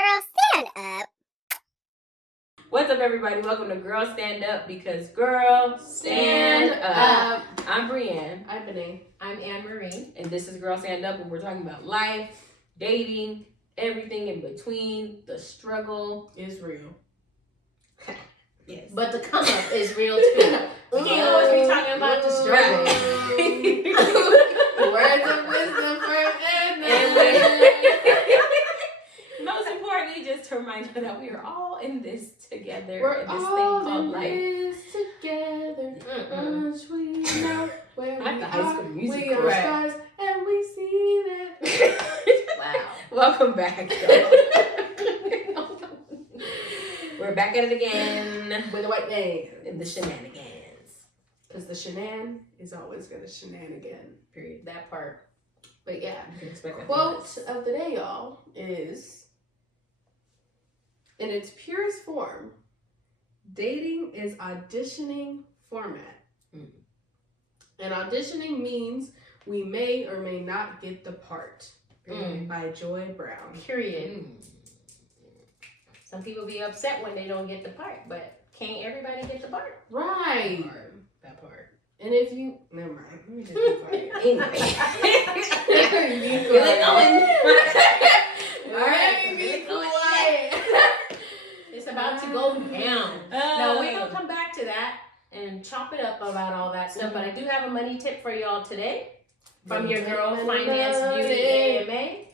Girl, stand up. What's up, everybody? Welcome to Girl Stand Up, because girl, stand up. I'm Brienne. I'm Benet. I'm Anne-Marie. And this is Girl Stand Up, and we're talking about life, dating, everything in between. The struggle is real. Yes. But the come up is real too. We can't always be talking about the struggle. Words of wisdom from Edna. Most importantly, just to remind you that we are all in this together. We're in this all thing called in life. this together. Once we know where Like we the High School are, Musical. we are Right. stars, and we see that. Wow. Welcome back. We're back at it again With the white man. in the shenanigans. Because the shenan is always going to shenanigan. Period. That part. But yeah. You can expect that Quote from us. of the day, y'all, is, in its purest form, dating is auditioning format. And auditioning means we may or may not get the part. By Joy Brown. Period. Some people be upset when they don't get the part, but can't everybody get the part? Right. That part. And if you, never mind. Let me just be quiet. Anyway. All right, be quiet. It's about to go down. No, we're going to come back to that and chop it up about all that stuff. But I do have a money tip for y'all today from your girl, Finance Beauty AMA.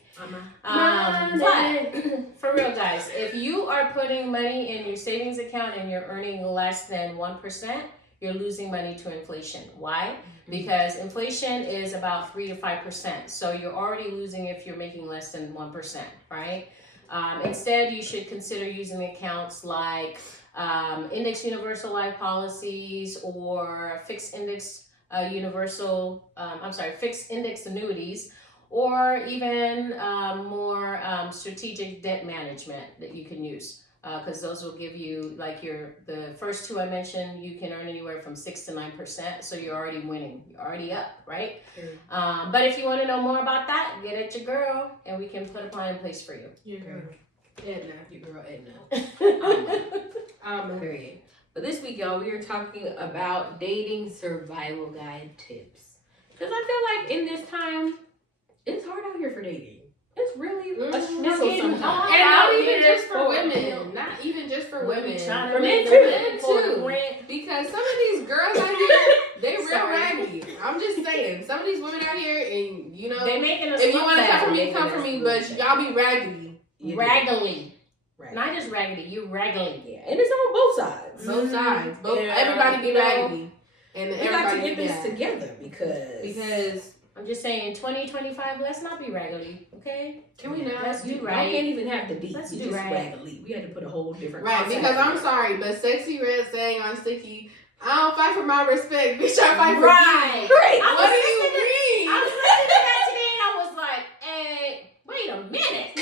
But for real, guys, if you are putting money in your savings account and you're earning less than 1%, you're losing money to inflation. Why? Because inflation is about 3 to 5%. So you're already losing if you're making less than 1%, right? Instead, you should consider using accounts like index universal life policies or fixed index fixed index annuities, or even more strategic debt management that you can use. Because those will give you, like the first two I mentioned, you can earn anywhere from 6 to 9%. So you're already winning. You're already up, right? But if you want to know more about that, get at your girl, and we can put a plan in place for you. Your girl. Edna. Your girl Edna. Period. But this week, y'all, we are talking about dating survival guide tips. Because I feel like in this time, it's hard out here for dating. It's really a struggle sometimes. And not even just for women. Not even just for women. For men too. Because some of these girls out here, they real raggedy. I'm just saying. Some of these women out here, and you know, They making us if you look want to bad. come for me, but y'all be raggedy. Raggedy. Not just raggedy, you raggedy. Yeah, and it's on both sides. Both sides. Yeah, Everybody be you know, raggedy. And We got to everybody get be this bad. together because I'm just saying, 2025, let's not be raggedy, okay? Can we not? Let's do you right. can't even have the D. Let's You do just right. raggedy. We had to put a whole different Right, concept because I'm in. sorry, but Sexy Red saying on Sticky, I don't fight for my respect, bitch, I fight for Right. you. Right. What do you mean? I was listening to that today and I was like, hey, wait a minute.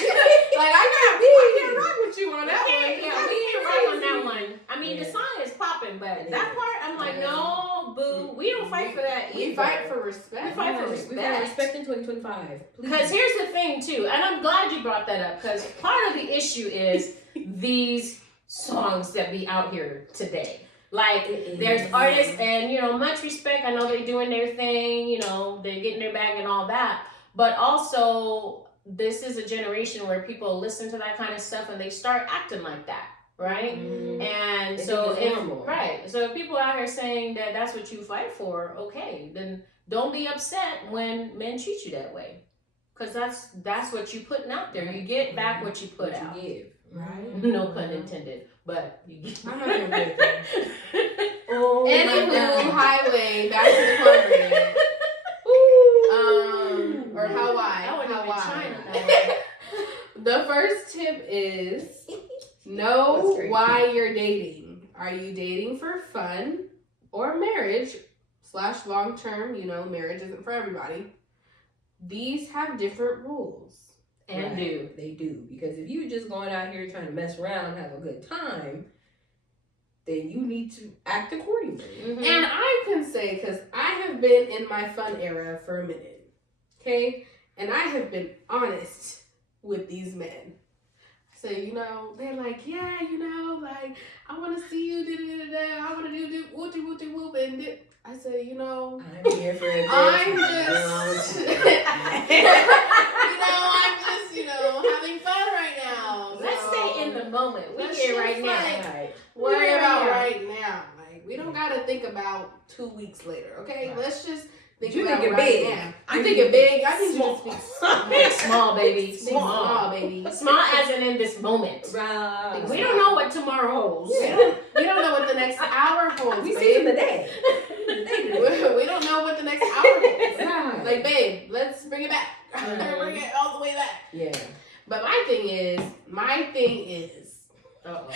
Like, I can't rock with you on that one. Yeah, we didn't rock on that one. I mean, the song is popping, but that part, I'm like, no, boo, we don't fight for that either. We fight for respect. We fight for We respect. got respect in 2025. Because here's the thing, too, and I'm glad you brought that up, because part of the issue is these songs that be out here today. Like, there's artists, and, you know, much respect. I know they're doing their thing, you know, they're getting their bag and all that. But also, this is a generation where people listen to that kind of stuff and they start acting like that, right? And so, if people out here saying that that's what you fight for, okay, then don't be upset when men treat you that way. Because that's what you putting out there. You get back what you put out. You give. Right? No pun intended, but you get. I'm not gonna break Oh, Anywho, highway, back to the program. Or Hawaii. I wasn't even trying Hawaii. that The first tip is know why you're dating. Are you dating for fun or marriage / long term? You know, marriage isn't for everybody. These have different rules. And They do. Because if you're just going out here trying to mess around and have a good time, then you need to act accordingly. Mm-hmm. And I can say, because I have been in my fun era for a minute, okay? And I have been honest with these men. So, they're like, yeah, like, I want to see you, I want to do whoopty whoopty whoop. And I said, I'm here for a good I'm time. just, having fun right now. Let's So, stay in the moment. We're let's here right just, now. like, worry about right now. Like, we don't got to think about 2 weeks later, okay? Right. Let's just think You about thinking right big. now. I'm thinking big. I need you to speak Small, baby. small, baby. Small as in this moment. Right. We don't know what tomorrow holds. Yeah. We don't know what the next hour holds, We babe. see the day. We don't know what the next hour holds. Right. Like, babe, let's bring it back. Mhm. Bring it all the way back. Yeah. But my thing is, Uh-oh.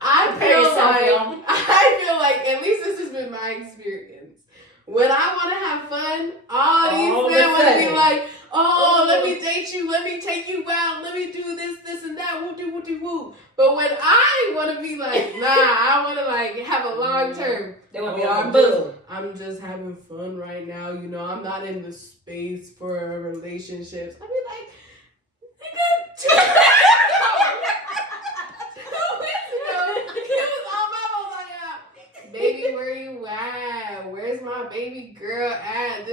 I Prepare feel yourself, like, y'all. at least this has been my experience. When I want to have fun, all these All of men a want to be sudden. like, oh, let me date you, let me take you out, let me do this, and that, woo. But when I want to be like, nah, I want to like have a long term. They want to be all boo. I'm just having fun right now. I'm not in the space for relationships. I mean, like, nigga, 2 weeks ago, it was all my fault. Like, baby, where you at? Where's my baby girl at?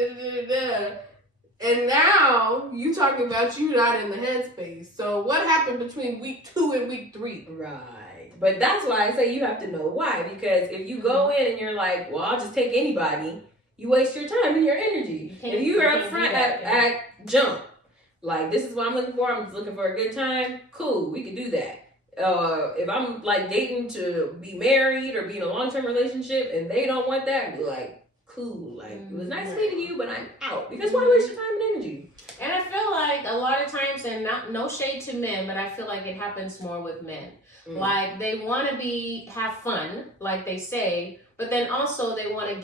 And now you talking about you not in the headspace. So what happened between week 2 and week 3? Right. But that's why I say you have to know why. Because if you go in and you're like, well, I'll just take anybody, you waste your time and your energy. If you are up front at jump, like, this is what I'm looking for, I'm just looking for a good time, cool, we can do that. If I'm like dating to be married or be in a long-term relationship and they don't want that, I'd be like, cool, like, it was nice meeting you, but I'm out. Because why waste your time and energy? And I feel like a lot of times, and no shade to men, but I feel like it happens more with men. Like, they want to have fun, like they say, but then also they want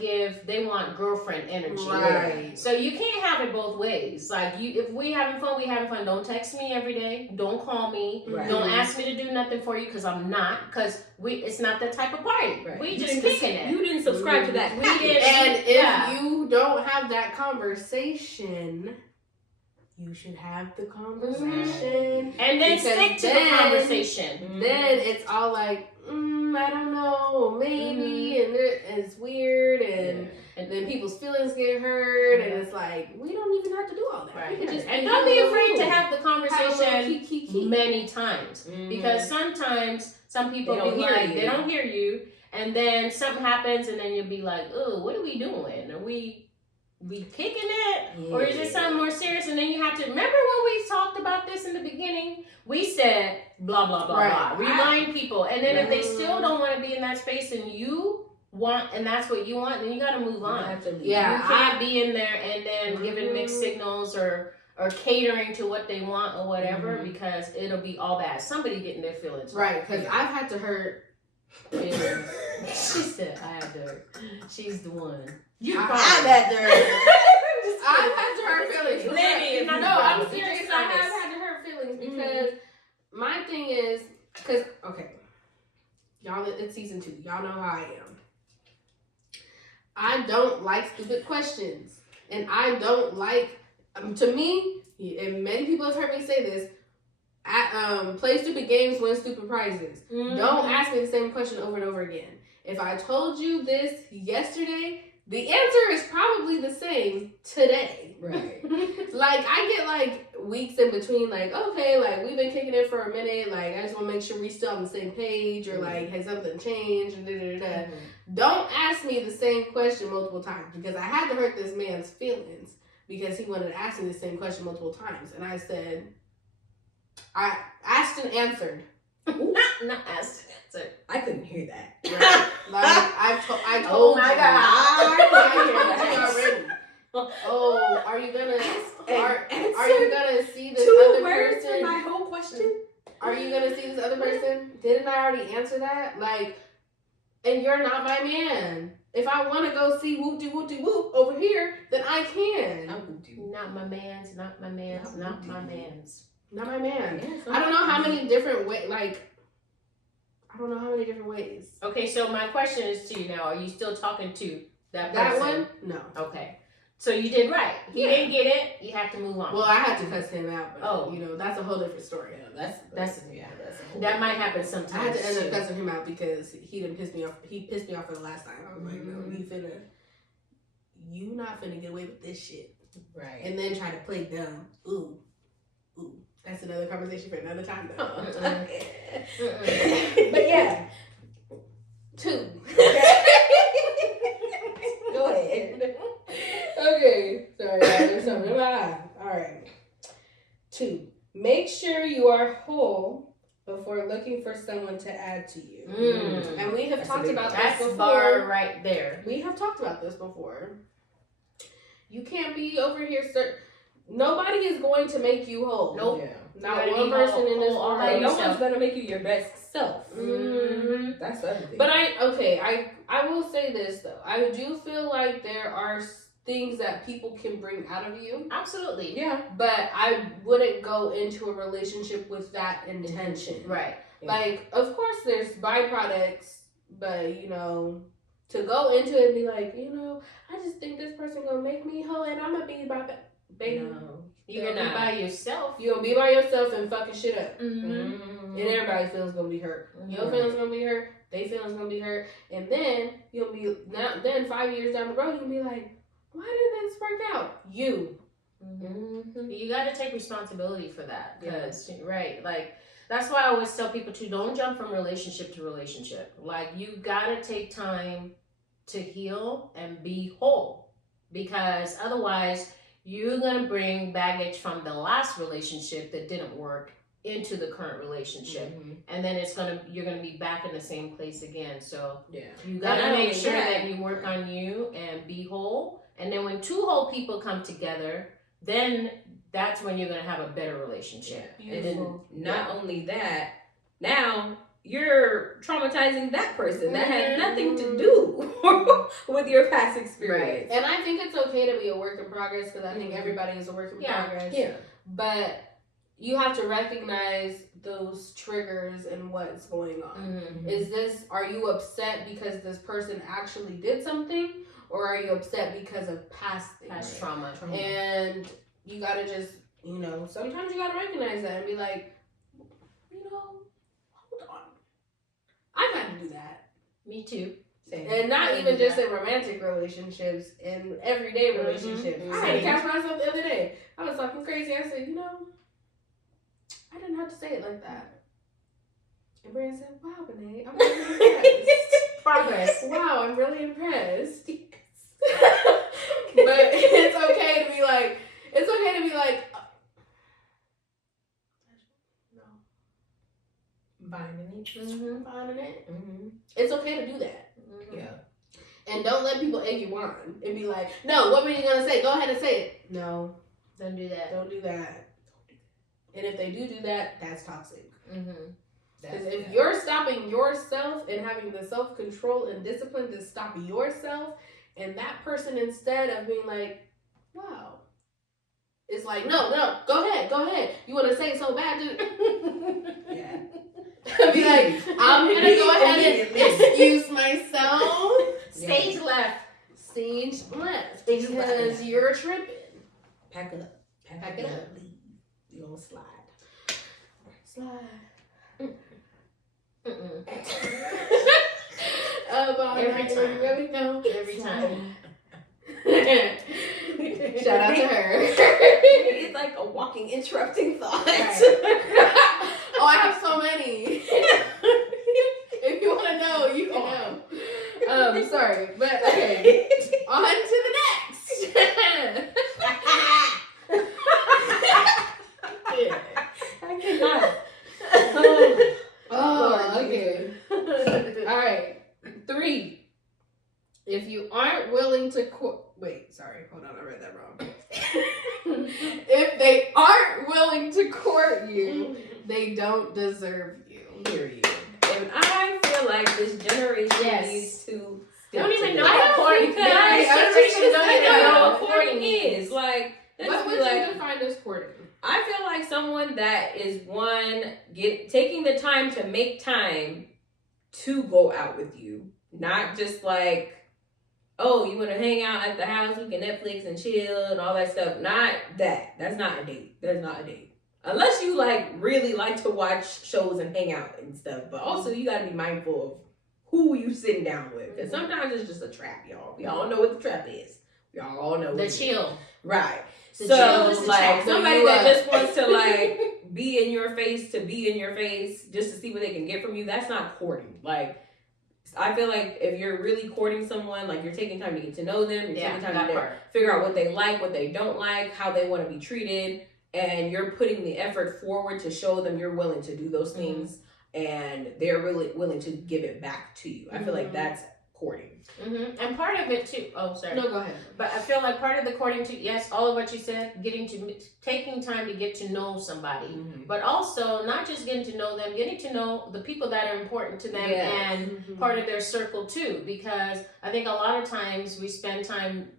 girlfriend energy. Right. So you can't have it both ways. Like, if we having fun, we having fun. Don't text me every day. Don't call me. Right. Don't ask me to do nothing for you because I'm not. Because it's not that type of party. Right. We You just didn't kicking it. You didn't subscribe to that. We did. And Yeah. if you don't have that conversation, you should have the conversation. And then Because stick to the conversation. Then it's all like, I don't know, maybe, and it's weird, and then people's feelings get hurt, and it's like, we don't even have to do all that. Right. We can just And don't be afraid to have the conversation conversation many times. Because sometimes some people They don't be hear like, you. they don't hear you, and then something happens, and then you'll be like, oh, what are we doing? Are we kicking it? Or is it something more serious? And then you have to remember when we talked about this in the beginning, we said blah blah blah blah. Remind people. And then if they still don't want to be in that space and you want, and that's what you want, then you got to move on. Yeah, You can't be in there and then giving mixed signals or catering to what they want or whatever, because it'll be all bad. Somebody getting their feelings Right, because I've had to hurt. feelings. She said, I have to hurt. She's the one. You I'm fine. at there. I've had to hurt feelings. Maybe. No, I'm serious. I have Honest. had to hurt feelings because my thing is, okay, y'all, it's season 2. Y'all know how I am. I don't like stupid questions. And I don't like, to me, and many people have heard me say this, play stupid games, win stupid prizes. Don't ask me the same question over and over again. If I told you this yesterday, the answer is probably the same today. Right. Like, I get like weeks in between, like, okay, like, we've been kicking it for a minute, like, I just want to make sure we still on the same page, or like, has something changed, and Don't ask me the same question multiple times, because I had to hurt this man's feelings because he wanted to ask me the same question multiple times, and I said, I asked and answered. Not asked and answered. I couldn't hear that. Right? Like, I told Oh my you. God. I told you already. Oh, are you gonna see this Two other words person? for my whole question? Are you gonna see this other person? Didn't I already answer that? Like, and you're not my man. If I want to go see whoop over here, then I can. Not my man's, not my man's, not my man's. Not my man. Yes, I don't know how many different ways. Like, I don't know how many different ways. Okay, so my question is to you now: are you still talking to that That person? one? No. Okay. So you did right. He didn't get it. You have to move on. Well, I had to cuss him out, but you know, that's a whole different story. That's that might happen sometimes. I had to end up cussing him out because he didn't piss me off. He pissed me off for the last time. I was like, no, you not finna get away with this shit. Right. And then try to play dumb. Ooh. That's another conversation for another time, though. But yeah. 2. Go ahead. Okay. Sorry, there's something in my eye. All right. 2. Make sure you are whole before looking for someone to add to you. And we have talked about this before. That's bar right there. We have talked about this before. You can't be over here. Nobody is going to make you whole. Nope. Yeah. Not one person in this world. Like, no one's gonna make you your best self. That's the other thing. But I will say this though. I do feel like there are things that people can bring out of you. Absolutely. Yeah. But I wouldn't go into a relationship with that intention. Right. Yeah. Like, of course, there's byproducts, but you know, to go into it and be like, you know, I just think this person gonna make me whole, and I'm gonna be my baby. No. You're gonna be by yourself. You're gonna be by yourself and fucking shit up. Mm-hmm. And everybody's feelings gonna be hurt. Your feelings gonna be hurt. Their feelings gonna be hurt. And then you'll be then 5 years down the road, you'll be like, why didn't this work out? You. You got to take responsibility for that. Because right, like that's why I always tell people to don't jump from relationship to relationship. Like you got to take time to heal and be whole, because otherwise you're going to bring baggage from the last relationship that didn't work into the current relationship. And then you're going to be back in the same place again. So you got to make sure that you work on you and be whole. And then when 2 whole people come together, then that's when you're going to have a better relationship. And then not only that, now you're traumatizing that person that had nothing to do with your past experience. Right. And I think it's okay to be a work in progress, because I think everybody is a work in progress. Yeah. But you have to recognize those triggers and what's going on. Are you upset because this person actually did something? Or are you upset because of past things? Past trauma. And you gotta just, you know, sometimes you gotta recognize that and be like, you know, hold on. I've had to do that. Me too. Same. And not even just in romantic relationships, in everyday relationships. I had to catch myself the other day. I was talking crazy. I said, you know, I didn't have to say it like that. And Brandon said, wow, Benet, I'm really impressed. Progress. Wow, I'm really impressed. But it's okay to be like, no. Finding it. It's okay to do that. Yeah. And don't let people egg you on and be like, no, what were you going to say? Go ahead and say it. No. Don't do that. Don't do that. And if they do that, that's toxic. Because if Yeah. you're stopping yourself and having the self-control and discipline to stop yourself, and that person, instead of being like, wow, it's like, no, go ahead. You want to say it so bad, dude. Yeah. Be like, I'm going to go ahead and excuse myself. Stage left. Stage left. Because you're tripping. Pack it up. Pack it up. Leave. You gonna slide. Every time. Really? No. Every time. Shout out to her. It's like a walking, interrupting thought. Oh, I have so many. If you want to know, you can know. Sorry, but okay. On to the next. I cannot. Oh, okay. All right. 3. If you aren't willing to wait, sorry, hold on, I read that wrong. If they aren't willing to court you, they don't deserve you. Period. And I feel like this generation needs to don't even know what what courting is. Like, what would you define as courting? I feel like someone that is taking the time to make time to go out with you, not just like, oh, you want to hang out at the house, we can Netflix and chill and all that stuff. Not that. That's not a date. That's not a date. Unless you like really like to watch shows and hang out and stuff. But also you gotta be mindful of who you sitting down with. Because sometimes it's just a trap, y'all. We all know what the trap is. We all know the chill. Right. The so chill is the like trap. somebody that just wants to like be in your face just to see what they can get from you, that's not courting. Like I feel like if you're really courting someone, like you're taking time to get to know them, you're taking time to figure out what they like, what they don't like, how they want to be treated, and you're putting the effort forward to show them you're willing to do those things and they're really willing to give it back to you. I feel like that's courting. And part of it too. Oh, sorry. No, go ahead. But I feel like part of the courting too. Yes, all of what you said. Taking time to get to know somebody, but also not just getting to know them, getting to know the people that are important to them and part of their circle too. Because I think a lot of times we spend time,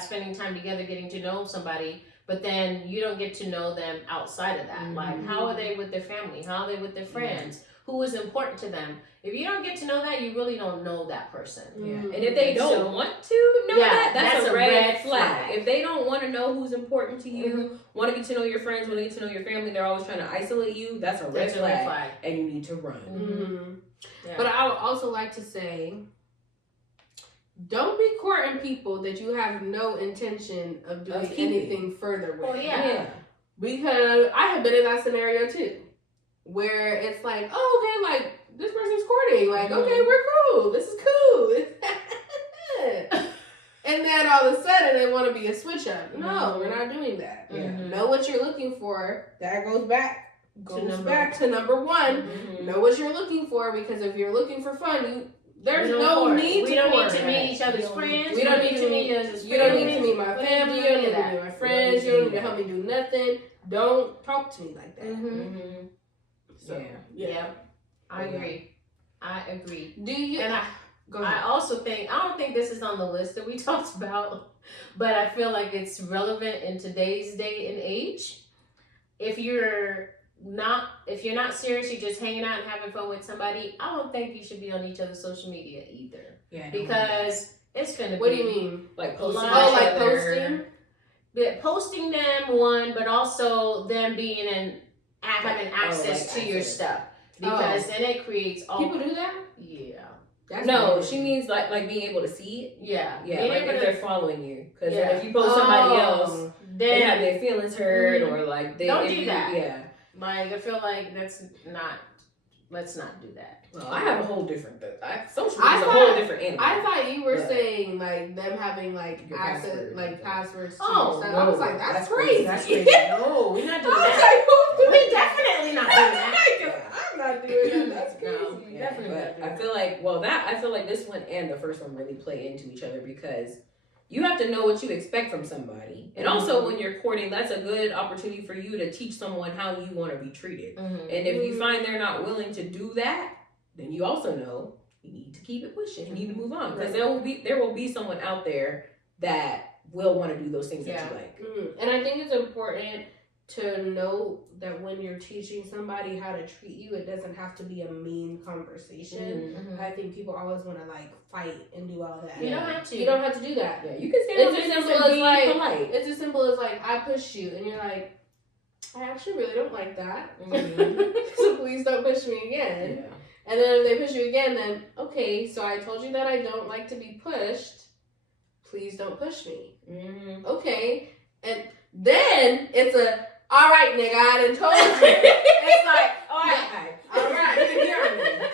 spending time together, getting to know somebody. But then you don't get to know them outside of that. Like, how are they with their family? How are they with their friends? Who is important to them? If you don't get to know that, you really don't know that person. And if they don't want to know that's a red flag. If they don't want to know who's important to you, want to get to know your friends, want to get to know your family, they're always trying to isolate you, that's a red flag. And you need to run. But I would also like to say, don't be courting people that you have no intention of doing anything further with. Because I have been in that scenario too, where it's like, oh, okay, like this person's courting, like, okay, we're cool, this is cool. And then all of a sudden they want to be a switch up. No, we're not doing that. Know what you're looking for. That goes back to number one. Know what you're looking for, because if you're looking for fun, there's no need to. We don't need to meet each other's friends. We don't need to meet each other's friends. You don't need to meet my family. You don't need to meet my friends. You don't need to help me do nothing. Don't talk to me like that. So, I agree. Do you? And I also think, I don't think this is on the list that we talked about, but I feel like it's relevant in today's day and age. If you're not serious, you're just hanging out and having fun with somebody, I don't think you should be on each other's social media either. Because it's gonna be. What do you mean? Like posting? Posting? Posting them, one, but also them being having access to your stuff. Because then it creates all. People do that? No, she means like being able to see it. Yeah, like if they're following you. Because if you post somebody else, they have their feelings hurt or like they don't do that. Like I feel like let's not do that. Well, I have a whole different social media is a whole different animal. I thought you were saying like them having like access, like passwords to your stuff. I was like, that's crazy. That's crazy. No, we're not doing that. We're definitely not doing that. I'm not doing that. That's crazy. No, definitely but not. I feel like this one and the first one really play into each other because you have to know what you expect from somebody. And also when you're courting, that's a good opportunity for you to teach someone how you want to be treated. And if you find they're not willing to do that, then you also know you need to keep it pushing. You need to move on. Because there will be someone out there that will want to do those things that you like. And I think it's important to know that when you're teaching somebody how to treat you, it doesn't have to be a mean conversation. I think people always want to like fight and do all that. You don't have to. You don't have to do that. Yeah, you can stand it's as simple as like polite. It's as simple as like I push you and you're like, I actually really don't like that. So please don't push me again. And then if they push you again, then okay, so I told you that I don't like to be pushed. Please don't push me. Okay. And then it's all right, nigga, I done told you. It's like, all right, you can hear me.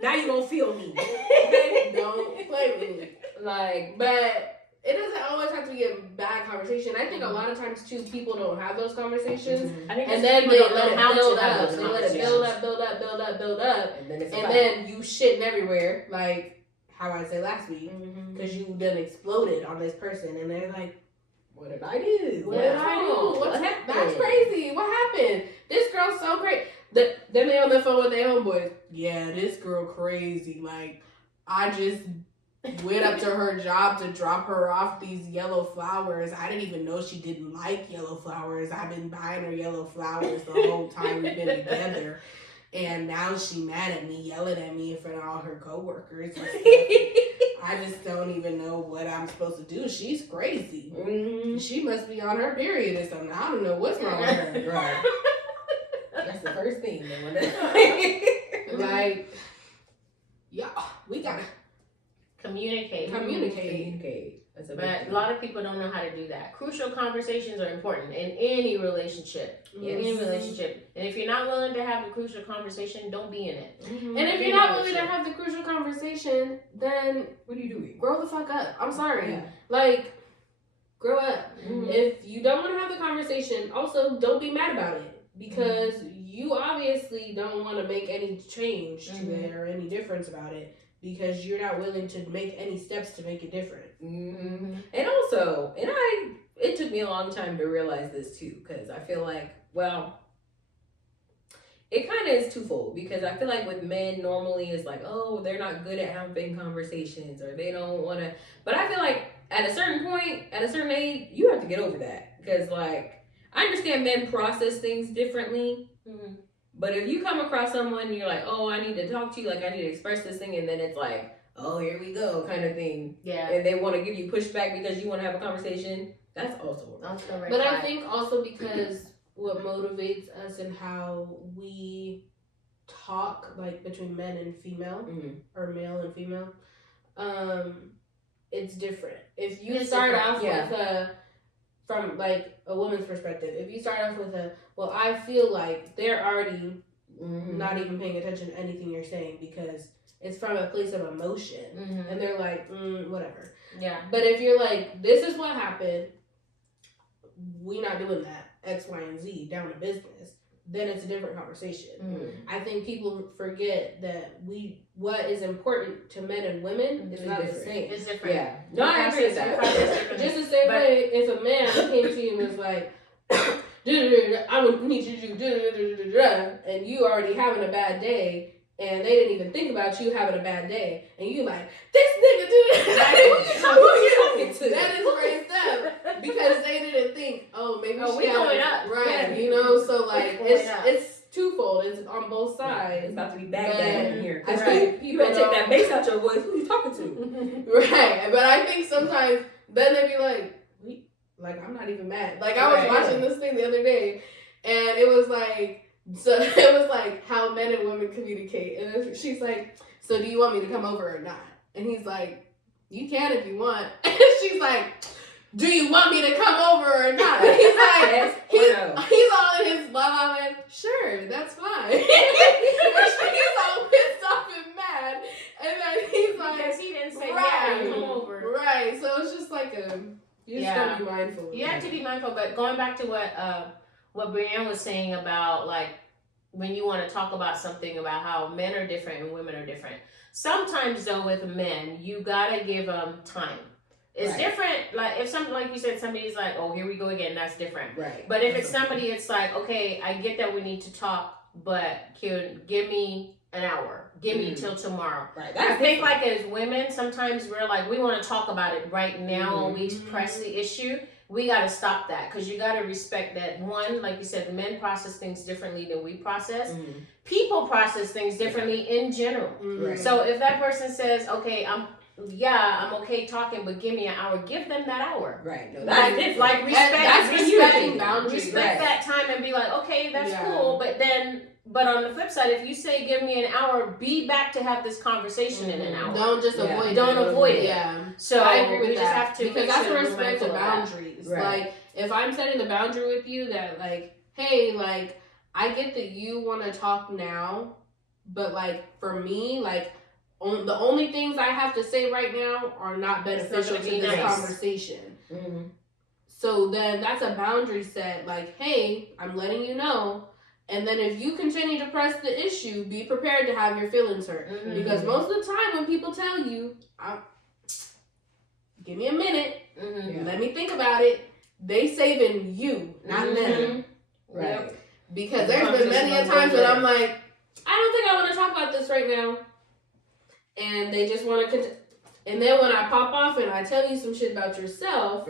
Now you gonna feel me. Okay? Don't play with me. Like, but it doesn't always have to be a bad conversation. I think a lot of times too, people don't have those conversations, and then they let it build up. They let it build up, and then you shitting everywhere, like how I said last week, because you done exploded on this person, and they're like, what did I do? What happened? That's crazy. What happened? This girl's so crazy. Then they on the phone with their homeboys. Yeah, this girl crazy. Like, I just went up to her job to drop her off these yellow flowers. I didn't even know she didn't like yellow flowers. I've been buying her yellow flowers the whole time we've been together. and now she mad at me, yelling at me in front of all her coworkers and stuff. I just don't even know what I'm supposed to do. She's crazy. She must be on her period or something. I don't know what's wrong with her. Right. That's the first thing they want to. Like, yeah, we gotta communicate. That's a But a lot of people don't know how to do that. Crucial conversations are important in any relationship. In any relationship. And if you're not willing to have the crucial conversation, don't be in it. And if you're not willing to have the crucial conversation, then what are you doing? Grow the fuck up. I'm sorry. Yeah. Like, grow up. If you don't want to have the conversation, also don't be mad about it. Because you obviously don't want to make any change to it or any difference about it. Because you're not willing to make any steps to make it different. And also, it took me a long time to realize this too, because I feel like, well, it kind of is twofold, because I feel like with men normally it's like, oh, they're not good at having conversations, or they don't want to, but I feel like at a certain point, at a certain age, you have to get over that, because like, I understand men process things differently. But if you come across someone and you're like, oh, I need to talk to you, like I need to express this thing, and then it's like, oh, here we go, kind of thing. Yeah. And they want to give you pushback because you want to have a conversation, that's also right. But I think also because what motivates us and how we talk, like between men and female, or male and female, it's different. If you start off with from like a woman's perspective, if you start off with well, I feel like they're already not even paying attention to anything you're saying because it's from a place of emotion, and they're like, whatever. Yeah. But if you're like, this is what happened, we not doing that, X, Y, and Z, down to business, then it's a different conversation. I think people forget that what is important to men and women is not the same. It's different. Yeah. No, I agree with that. Just the same way, if a man came to you and was like, I would need you to do and you already having a bad day, and they didn't even think about you having a bad day, and you like, this nigga did it. That is raised up because they didn't think, oh, maybe she going up, right? You know, so like it's twofold. It's on both sides. It's about to be bad in here. I think you better take that bass out your voice. Who you talking to? Right, but I think sometimes then they be like I'm not even mad. Like I was watching this thing the other day, and it was like. So it was like how men and women communicate. And she's like, so do you want me to come over or not? And he's like, you can if you want. And she's like, do you want me to come over or not? And he's like, he's all in his blah, blah, sure, that's fine. He's all pissed off and mad. And then he's like, because he didn't say, yeah, come over. Right. So it's just like you just gotta be mindful. You have to be mindful. But going back to what Brienne was saying about like when you want to talk about something about how men are different and women are different. Sometimes though with men, you gotta give them time. It's different. Like if something like you said, somebody's like, oh, here we go again. That's different. Right. But if it's somebody, it's like, okay, I get that we need to talk, but give me an hour. Give me till tomorrow. Right. I think like as women, sometimes we're like, we want to talk about it right now. And we press the issue. We got to stop that because you got to respect that. One, like you said, men process things differently than we process. People process things differently in general. Right. So if that person says, okay, I'm okay talking, but give me an hour, give them that hour. Right. No, that's different. Like respecting boundaries. Respect that time and be like, okay, that's cool. But on the flip side, if you say give me an hour, be back to have this conversation in an hour. Don't just avoid it. Don't avoid it. Yeah. So I agree with we that. Just have to because that's where respect the boundaries. Right. Like if I'm setting the boundary with you that like, hey, like I get that you want to talk now, but like for me, like the only things I have to say right now are not beneficial to this conversation. So then that's a boundary set. Like, hey, I'm letting you know. And then if you continue to press the issue, be prepared to have your feelings hurt. Because most of the time when people tell you, give me a minute, let me think about it, they saving you, not them. Right. Because there's been many a times when I'm like, I don't think I want to talk about this right now. And they just want to and then when I pop off and I tell you some shit about yourself,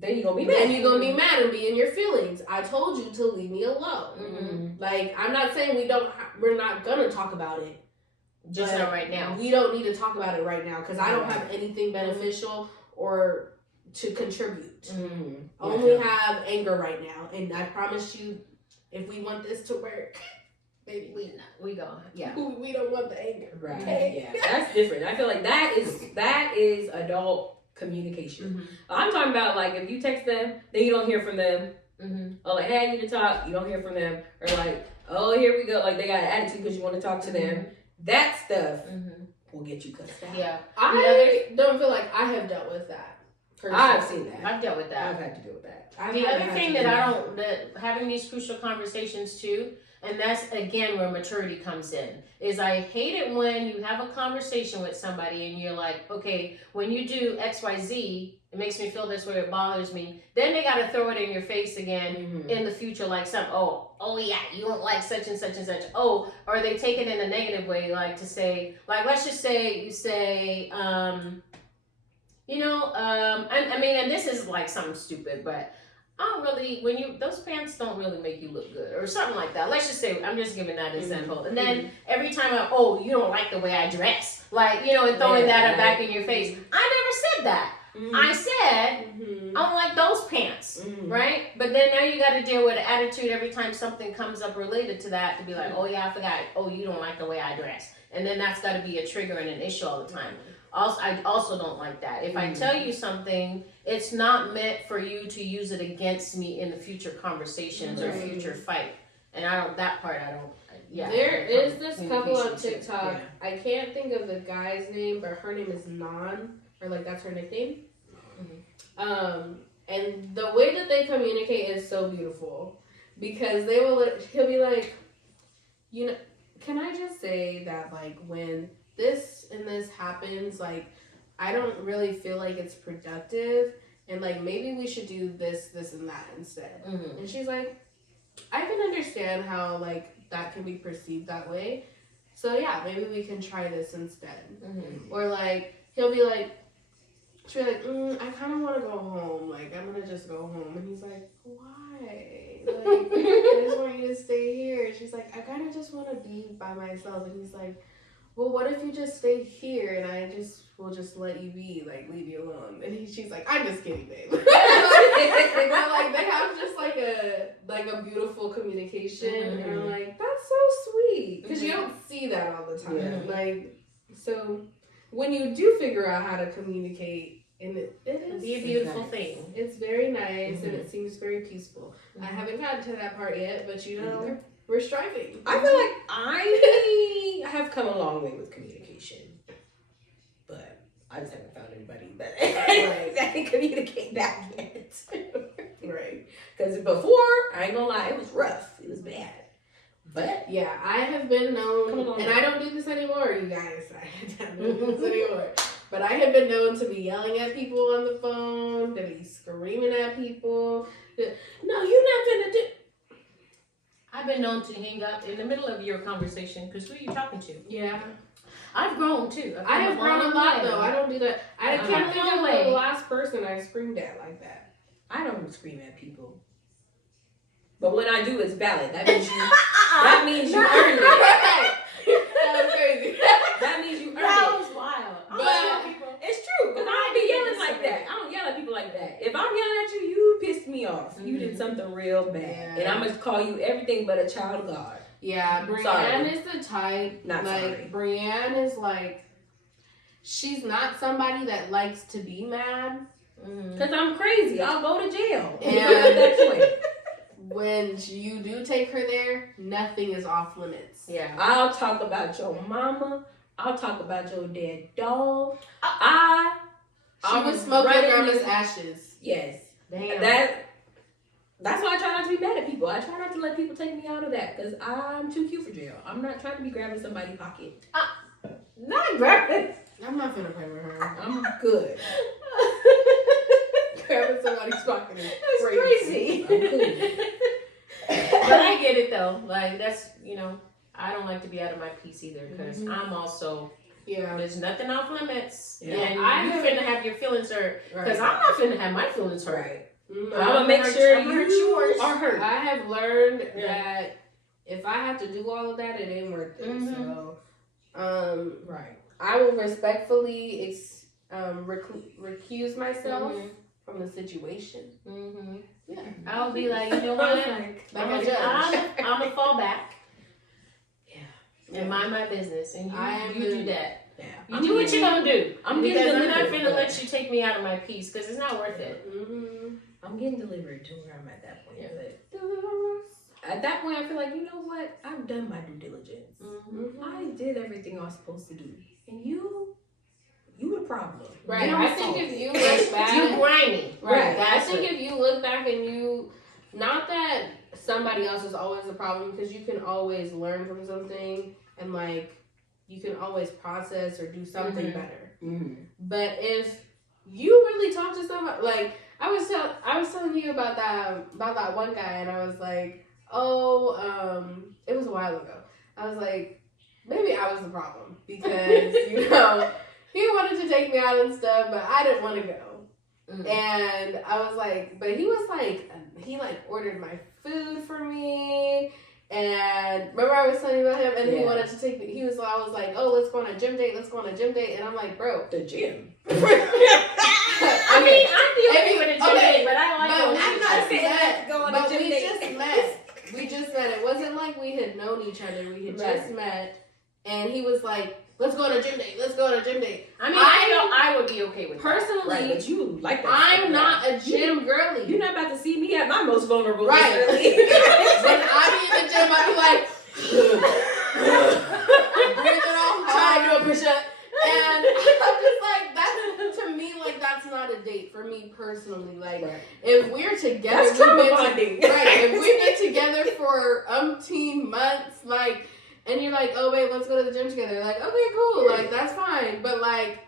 then you're gonna be mad. Then you're gonna be mad and be in your feelings. I told you to leave me alone. Mm-hmm. Like, I'm not saying we're not gonna talk about it. Just not right now. We don't need to talk about it right now because I don't have anything beneficial or to contribute. Mm-hmm. Only have anger right now, and I promise you, if we want this to work, baby, we go. Yeah. we don't want the anger. Right. Okay? Yeah. That's different. I feel like that is adult communication. Mm-hmm. I'm talking about like if you text them, then you don't hear from them. Mm-hmm. Or like, hey, I need to talk. You don't hear from them. Or like, oh, here we go. Like they got an attitude because you want to talk to them. That stuff will get you cussed out. Yeah. I don't feel like I have dealt with that. I've seen that. I've dealt with that. I've had to deal with that. The other thing that having these crucial conversations too, and that's again where maturity comes in, is I hate it when you have a conversation with somebody and you're like, okay, when you do XYZ, it makes me feel this way, it bothers me. Then they got to throw it in your face again in the future, like oh yeah, you don't like such and such and such. Oh, or they take it in a negative way, like to say, like let's just say you say, I mean, and this is like something stupid, but I don't really, those pants don't really make you look good or something like that. Let's just say, I'm just giving that example. And then every time you don't like the way I dress, like, and throwing that back in your face. I never said that. I said, I don't like those pants, right? But then now you got to deal with an attitude every time something comes up related to that to be like, oh yeah, I forgot. Oh, you don't like the way I dress. And then that's got to be a trigger and an issue all the time. Also, I also don't like that. If I tell you something, it's not meant for you to use it against me in the future conversations or future fight. And that part I don't. Yeah. There is this couple on Communication TikTok. too. I can't think of the guy's name, but her name is Nan, or like that's her nickname. And the way that they communicate is so beautiful because he'll be like, can I just say that like when this and this happens, like I don't really feel like it's productive, and like maybe we should do this and that instead. And she's like, I can understand how like that can be perceived that way, so yeah, maybe we can try this instead. Or like she'll be like, I kind of want to go home, like I'm gonna just go home, and he's like, why? Like I just want you to stay here. And she's like, I kind of just want to be by myself, and he's like, well, what if you just stay here and I will just let you be, like, leave you alone? And she's like, I'm just kidding, babe. But like they have just like a beautiful communication, and I'm like, that's so sweet because you don't see that all the time. Like, so when you do figure out how to communicate, and it is be a beautiful thing. It's very nice and it seems very peaceful. I haven't gotten to that part yet, but we're striving. I feel like I have come a long way with communication, but I just haven't found anybody that can communicate back yet. Right? Because before, I ain't gonna lie, it was rough. It was bad. But yeah, I have been known, and I don't do this anymore, you guys. I don't do this anymore. But I have been known to be yelling at people on the phone, to be screaming at people. No, you're not gonna do. I've been known to hang up in the middle of your conversation because who are you talking to? Yeah. I've grown too. I have grown a lot though. I don't do that. I can't think of way. the last person I screamed at like that. I don't scream at people. But when I do, it's valid. That means you earned it. That was crazy. That means you earned That it. was wild. But it's true, because I don't be yelling like that. I don't yell at people like that. If I'm yelling at you, you pissed me off. You did something real bad. Yeah. And I'm going to call you everything but a child of God. Yeah, Brienne is the type. Not like, sorry. Brienne is like, she's not somebody that likes to be mad. Because I'm crazy. I'll go to jail. And At that point. When you do take her there, nothing is off limits. Yeah. I'll talk about your mama. I'll talk about your dead dog. She would smoke your grandma's ashes. Yes. Damn. That's why I try not to be mad at people. I try not to let people take me out of that because I'm too cute for jail. I'm not trying to be grabbing somebody's pocket. Not grabbing. I'm not gonna play with her. I'm good. Grabbing somebody's pocket is That's crazy. I'm cool. But I get it though. Like that's, I don't like to be out of my piece either because I'm also, there's nothing off limits. Yeah. And I'm finna have your feelings hurt because I'm not finna have my feelings hurt. Right. I'm gonna make sure you are hurt. I have learned that if I have to do all of that, it ain't worth it. So, Right. I will respectfully recuse myself from the situation. Yeah. I'll be like, you know what? I'm gonna fall back. And mind my business, and you do that. Yeah. You do what you're gonna do. I'm because I'm not gonna let you take me out of my peace, because it's not worth it. I'm getting delivered to where I'm at that point. But at that point, I feel like, you know what? I've done my due diligence. I did everything I was supposed to do, and you the problem. Right. And I think if you look back, you grimy. Right. I think if you look back and you, not that somebody else is always a problem, because you can always learn from something and like you can always process or do something better. But if you really talk to somebody, like I was telling you about that one guy, and I was like, it was a while ago. I was like, maybe I was the problem because he wanted to take me out and stuff, but I didn't want to go. And I was like, but he was like, he like ordered my food for me. And remember I was telling you about him, and he wanted to take me. I was like, oh, let's go on a gym date. And I'm like, bro, the gym. I mean, I'd be okay with a gym date, but I like going I'm not saying that. Go on a gym date. We just met. It wasn't like we had known each other. We had just met, and he was like, let's go on a gym date. I mean, I would be okay with personally, that. Right, but you like that. I'm not a gym girly. You're not about to see me at my most vulnerable. Right. When I be in the gym, I be like, breathing all hard. Trying to do a push-up. And I'm just like, to me, like, that's not a date for me personally. Like, if we're together, that's trauma bonding. If we've been together for umpteen months, like, and you're like, oh, wait, let's go to the gym together. Like, okay, cool. Like, that's fine. But, like,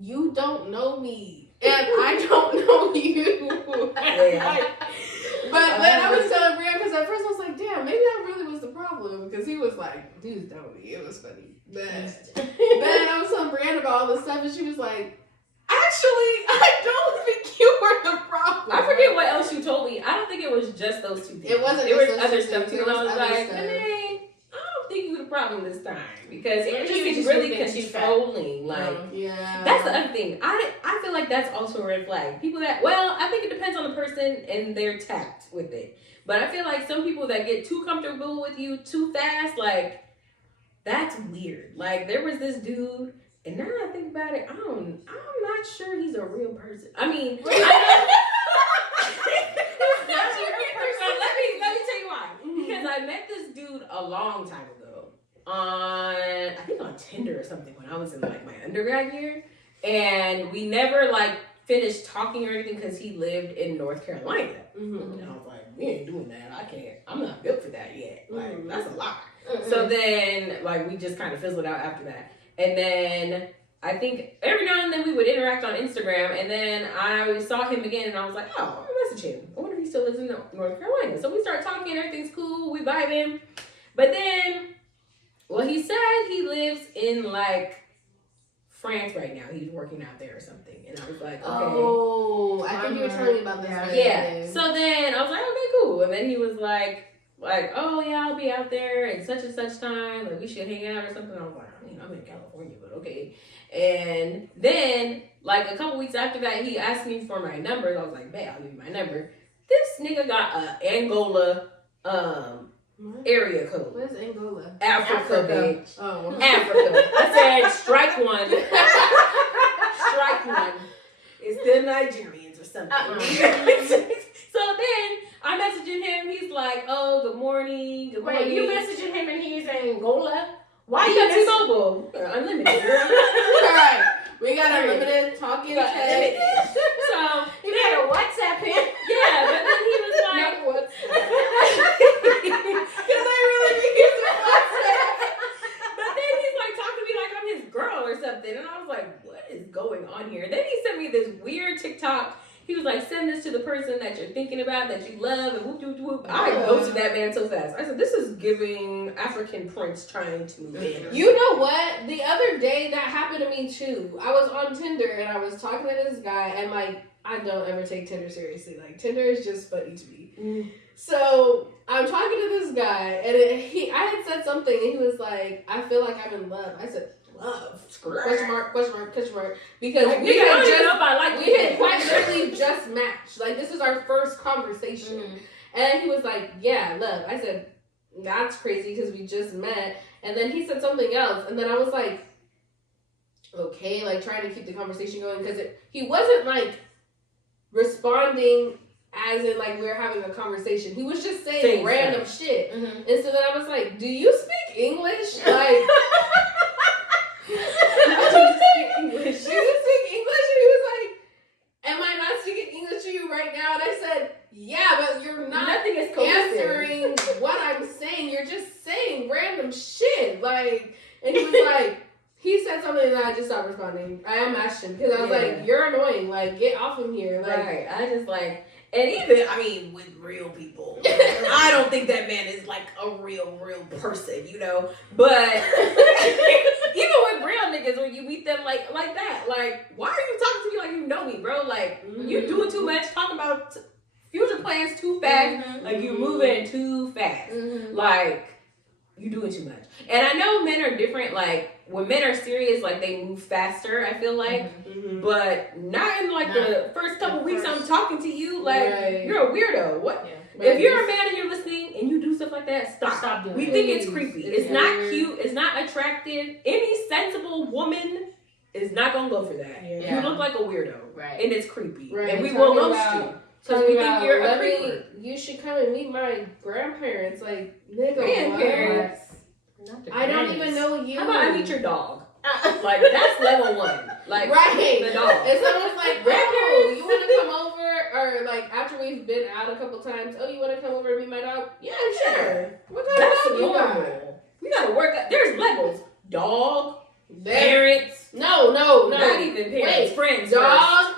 you don't know me. And I don't know you. But then I was telling Brianna, because at first I was like, damn, maybe I really was the problem. Because he was like, dude, don't me. It was funny. But then I was telling Brianna about all this stuff, and she was like, actually, I don't think you were the problem. I forget what else you told me. I don't think it was just those two things. It wasn't. There was just other those stuff two too. And I was like, stuff. I don't think you were the problem this time, because it Maybe was just really thinks controlling. Like, yeah, that's the other thing. I feel like that's also a red flag. People that, well, I think it depends on the person and their tact with it. But I feel like some people that get too comfortable with you too fast, like, that's weird. Like, there was this dude, and now I think about it, I'm not sure he's a real person. I mean, let me tell you why. Because I met this dude a long time ago I think on Tinder or something, when I was in like my undergrad year, and we never like finished talking or anything because he lived in North Carolina. And I was like, we ain't doing that. I'm not built for that yet. Like, that's a lot. So then, like, we just kind of fizzled out after that. And then I think every now and then we would interact on Instagram, and then I saw him again, and I was like, oh, I'm gonna message him. I wonder if he still lives in North Carolina. So we start talking, everything's cool, we vibing. But then, well, he said he lives in like France right now. He's working out there or something. And I was like, okay. Oh, I think you were telling me about this. Yeah. So then I was like, okay, cool. And then he was like, oh yeah, I'll be out there at such and such time. Like, we should hang out or something. I was like, I mean, I'm in California, but okay. And then, like, a couple weeks after that, he asked me for my numbers. I was like, man, I'll give you my number. This nigga got a Angola area code. What is Angola? Africa. Bitch. Oh. Africa. I said, strike one. Strike one. It's the Nigerians or something. So then I'm messaging him. He's like, oh, good morning. Good morning. Wait, you messaging him and he's in Angola? Why you got T-Mobile? Unlimited, girl. Alright. We got unlimited talking. So you got a WhatsApp him? Yeah, but then he was like, not WhatsApp. Because I really be using WhatsApp. But then he's like talking to me like I'm his girl or something. And I was like, what is going on here? Then he sent me this weird TikTok. He was like, send this to the person that you're thinking about, that you love, and whoop, whoop, whoop. I ghosted that man so fast. I said, this is giving African Prince trying to move in. You know what? The other day that happened to me too. I was on Tinder and I was talking to this guy, and like I don't ever take Tinder seriously. Like, Tinder is just funny to me. So I'm talking to this guy, and I had said something, and he was like, "I feel like I'm in love." I said, "Love?" Question mark? Because like, we had had quite literally just matched. Like, this is our first conversation, and he was like, "Yeah, love." I said, "That's crazy because we just met." And then he said something else, and then I was like, "Okay," like trying to keep the conversation going because he wasn't like responding. As in, like, we were having a conversation. He was just saying random shit. And so then I was like, do you speak English? Like, do you speak English? And he was like, am I not speaking English to you right now? And I said, yeah, but you're not answering what I'm saying. You're just saying random shit. Like, and he was like, he said something and I just stopped responding. I unmatched him because I was like, you're annoying. Like, get off of here. Like, right. I just like... And even, I mean, with real people, I don't think that man is like a real person, you know? But even with real niggas, when you meet them like that, like, why are you talking to me like you know me, bro? Like, you doing too much, talking about future plans too fast, like, you're moving too fast. Like, you doing too much. And I know men are different, like, when men are serious, like, they move faster, I feel like. But not in, like, the first couple weeks I'm talking to you. Like, you're a weirdo. What? Yeah. If you're a man and you're listening and you do stuff like that, stop doing it. We think it's creepy. It's not cute. It's not attractive. Any sensible woman is not going to go for that. Yeah. You look like a weirdo. Right. And it's creepy. Right. And we will roast you. Because we think you're a creeper. You should come and meet my grandparents. Like, nigga, grandparents. I don't even know you. How about I meet your dog? Like, that's level 1. Like, right. The dog. And someone's like, oh, you want to come over? Or, like, after we've been out a couple times, oh, you want to come over and meet my dog? Yeah, sure. What kind that's of dog you got? We got to work out. There's levels. Dog, parents. No. Not even parents. Friends. Dog,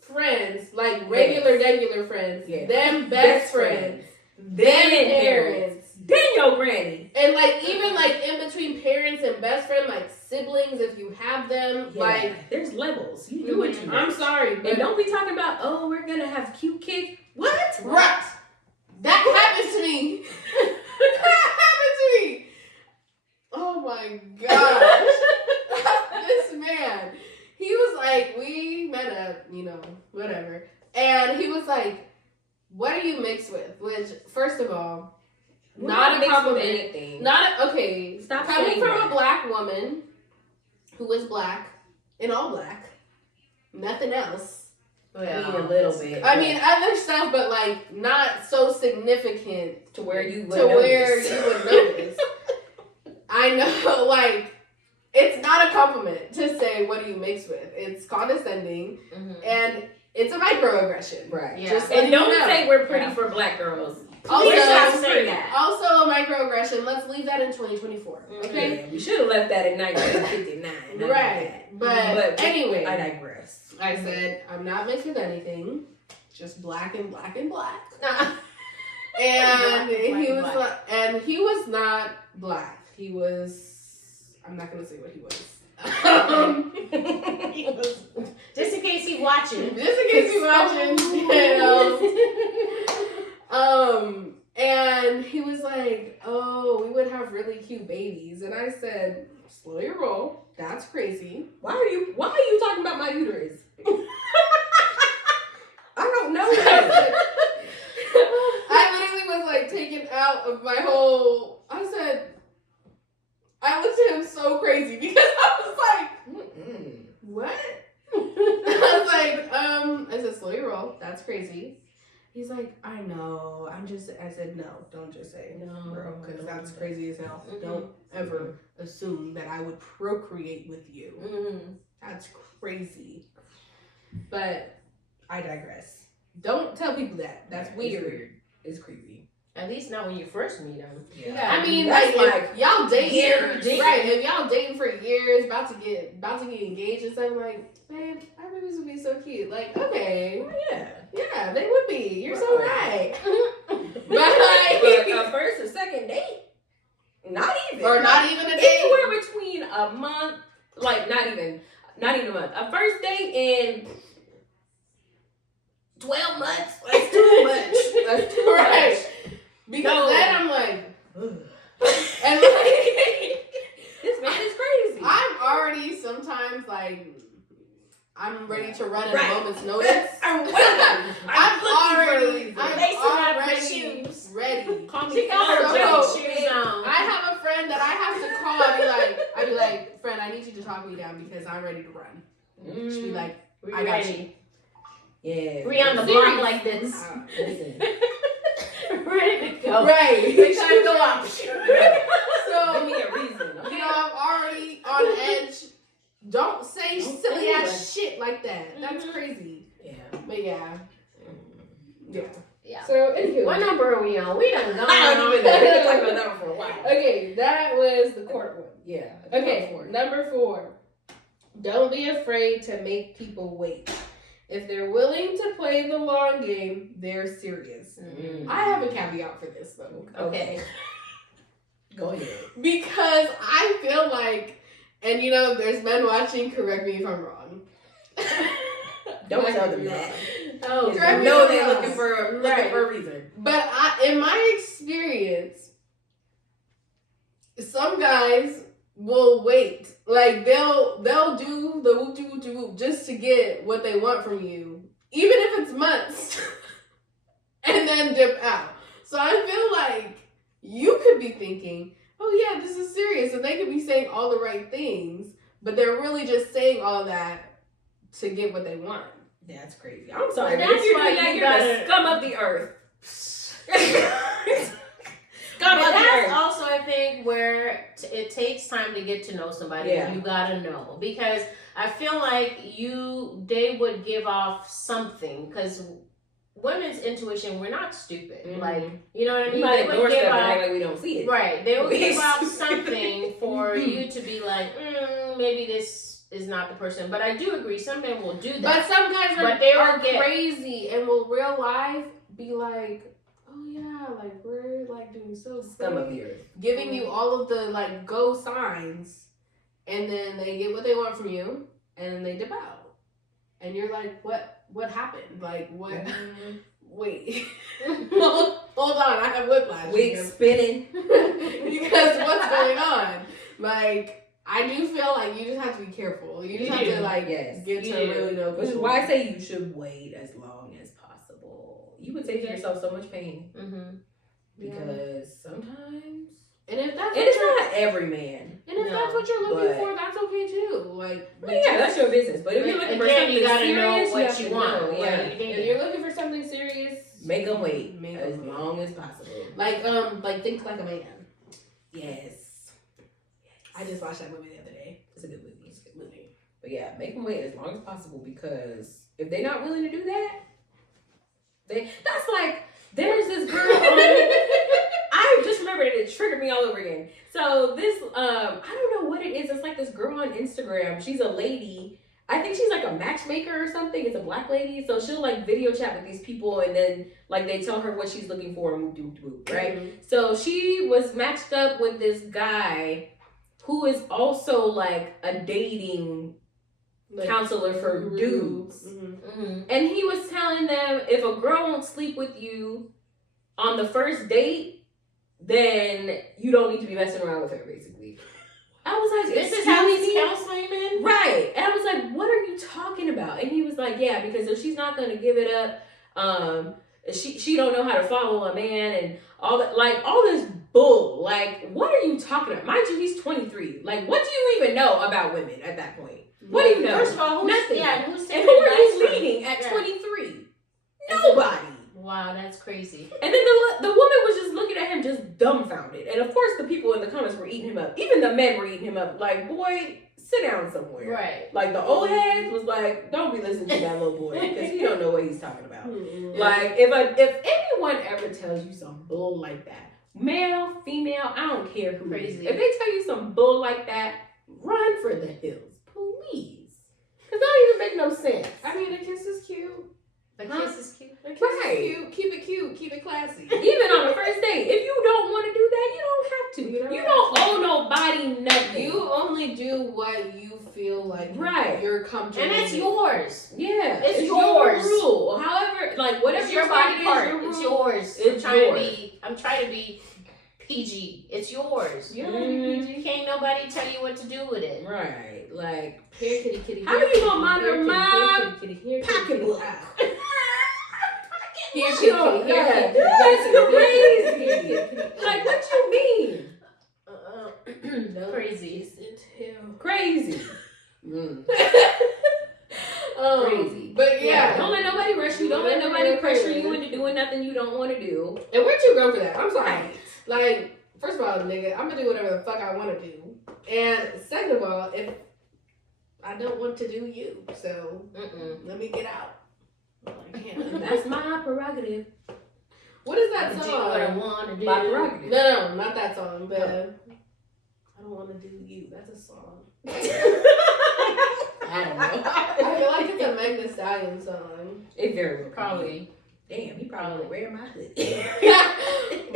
friends. Like, regular friends. Yeah. Then best friends. Then parents. Then your granny. And, like, even, like, in between parents and best friend, like, siblings, if you have them, like... There's levels. You do it. I'm sorry, but... And don't be talking about, oh, we're going to have cute kids. What? Right. That happens to me. That happened to me. Oh, my gosh. This man. He was like, we met up, you know, whatever. And he was like, what are you mixed with? Which, first of all... Not a compliment. Anything. Okay. Stop coming from a black woman who is black, in all black, nothing else. Well, I mean, a little bit. I mean, other stuff, but like not so significant to where you would notice. I know, like, it's not a compliment to say what do you mix with. It's condescending, and it's a microaggression. Right. Yeah. Just and don't say we're pretty for black girls. Also a microaggression. Let's leave that in 2024. Okay? Yeah, we should have left that in 1959. Right. But anyway, I digress. I said I'm not mixed with anything. Just black and black. And he was not black. He was. I'm not gonna say what he was. Just in case he's watching. And he was like, oh, we would have really cute babies. And I said, slow your roll. That's crazy. Why are you talking about my uterus? I don't know that. I literally was like taken out of my whole, I looked at him so crazy because I was like, what? I was like, I said, slow your roll. That's crazy. He's like, I know. I said, no, don't just say no, bro, because that's crazy as hell. Don't ever assume that I would procreate with you. That's crazy. But I digress. Don't tell people that. That's weird. It's creepy. At least not when you first meet them. Yeah. I mean, like y'all dating years, right? If y'all dating for years, about to get engaged and stuff, like, babe, our babies would be so cute. Like, okay, yeah, they would be. You're so right. But first or second date, not even a date. Anywhere between a month, like not even a month. A first date and 12 months. That's too much. That's too Right. much. Because then I'm like, And like, this man is crazy. I'm already sometimes like, I'm ready to run at Right. a moment's notice. I'm already ready. Call She me got her So, shoes on. I have a friend that I have to call. I'd be like, friend, I need you to talk me down because I'm ready to run. She'd be like, I got ready. yeah. We on the block like this. Listen. Ready to go. right. Make sure I go up. So, Give me a reason. Okay? you know, I'm already on edge. Don't say silly say ass shit like that. That's crazy. Yeah. But yeah. Yeah. Yeah. So, anywho. What number are we on? We done gone. I don't even know. We've been talking about that for a while. Okay, that was the court one. Yeah. Okay, number 4. Don't be afraid to make people wait. If they're willing to play the long game, they're serious. Mm. I have a caveat for this though. Okay. Go ahead. Because I feel like, and you know, there's men watching, correct me if I'm wrong. Don't tell them that. Oh, Correct me No, if I'm they're wrong. looking for a reason. But in my experience, some guys will wait. Like they'll do the whoop de whoop de whoop just to get what they want from you, even if it's months, and then dip out. So I feel like you could be thinking, "Oh yeah, this is serious," and they could be saying all the right things, but they're really just saying all that to get what they want. That's crazy. I'm sorry. But But that's if you're why doing that, you you're gotta- the scum of the earth. But Scum of the that's earth. also, I think, where it takes time to get to know somebody. Yeah. You gotta know, because I feel like they would give off something, because women's intuition, we're not stupid. Mhm. Like, you know what I We mean? might They would ignore give stuff and off, act like we don't see it. right? They would We give off stupid. something for you to be like, maybe this is not the person. But I do agree, some men will do that. But some guys But they are will get- crazy and will real life be like, "Oh yeah, like we're like doing so Scum of great." the earth. Giving you all of the like go signs, and then they get what they want from you, and then they dip out, and you're like, what happened? Like what? Wait, hold on, I have whiplash. Wig spinning. because what's going on? Like I do feel like you just have to be careful. You just You have do. to like Yes. get to You do. really know. Which is people. why I say you should wait as long as possible. You would save yourself so much pain. Mm-hmm. Because sometimes, And if that's and it's not every man. and if No, that's what you're looking but- for, that's okay too. Like, Well, yeah, that's your business. But if you're looking for Again, something you gotta serious, know what have you to want. know, What yeah. are you thinking? if you're looking for something serious, Make them wait Make as 'em wait. long as possible. like think like a man. Yes. I just watched that movie the other day. It's a good movie. It's a good movie. But yeah, make them wait as long as possible, because if they're not willing to do that, that's like, there's this girl on, I just remembered it triggered me all over again. So this, I don't know what it is. It's like this girl on Instagram. She's a lady. I think she's like a matchmaker or something. It's a black lady. So she'll like video chat with these people, and then like they tell her what she's looking for and whoop, right? Mhm. So she was matched up with this guy who is also like a dating Like, counselor for dudes. Mhm. Mm-hmm. And he was telling them, if a girl won't sleep with you on the first date, then you don't need to be messing around with her, basically. I was like, This is how "Excuse he's me?" counseling men? Right. And I was like, what are you talking about? And he was like, yeah, because if she's not going to give it up, she don't know how to follow a man and all that, like all this bull. Like, what are you talking about? Mind you, he's 23. Like, what do you even know about women at that point? What do you know? First of all, who's, Nothing. yeah, who's And taking who are advice you from? leading at Yeah. 23? Nobody. Wow, that's crazy. And then the woman was just looking at him just dumbfounded. And of course the people in the comments were eating him up. Even the men were eating him up. Like, boy, sit down somewhere. Right. Like the old heads was like, don't be listening to that little boy, because he don't know what he's talking about. Mhm. Like, if anyone ever tells you some bull like that, male, female, I don't care who it is. Crazy. If they tell you some bull like that, run for the hills, please. Because that don't even make no sense. I mean, a kiss is cute. The kiss is cute. The kiss Right. is cute. Keep it cute. Keep it classy. Even on the first date, if you don't want to do that, you don't have to. You don't owe nobody nothing. You only do what you feel like Right. you're comfortable. And it's with. yours. Yeah, It's your yours. rule. However, like whatever It's your body part. It's yours. It's I'm trying to be PG. It's yours. You Can't nobody tell you what to do with it. Right, like Here, kitty, kitty. how you gonna monitor my pocketbook? pocketbook? Here, You kitty, know, kitty. Here, yeah, kitty, that's kitty. crazy. Like what you mean? Crazy. Crazy. Crazy. But yeah. Don't let nobody rush you. Don't let nobody pressure you into doing nothing you don't want to do. And we're too grown for that. I'm sorry. Like, first of all, nigga, I'm gonna do whatever the fuck I want to do. And second of all, if I don't want to do you, so let me get out. I can't. That's my prerogative. What is that I do song? what I want to do. My prerogative. No, not that song. But I don't want to do you. That's a song. I don't know. I feel like it's a Meg Thee Stallion song. It very well Probably. Damn, he probably wear my hoodie.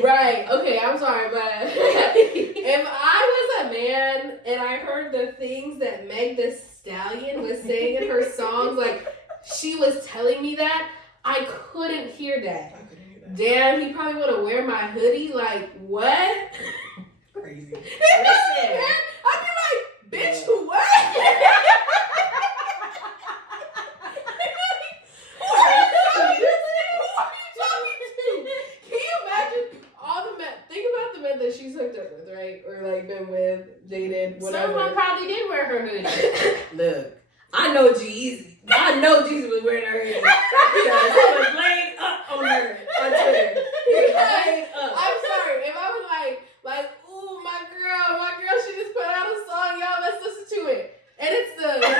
Right. Okay, I'm sorry, but if I was a man and I heard the things that Meg Thee Stallion was saying in her songs, like she was telling me that, I couldn't hear that. Damn, he probably want to wear my hoodie. Like what? Crazy. Listen, I'd be like, bitch, what? That she's hooked up with, right? Or like been with, dated, whatever. Someone probably did wear her hoodie. Look, I know Jeezy. I know Jeezy was wearing her hoodie. Because he was laid up on her on Twitter. He was laid up. I'm sorry if I was like, ooh, my girl, she just put out a song, y'all. Let's listen to it, and it's the.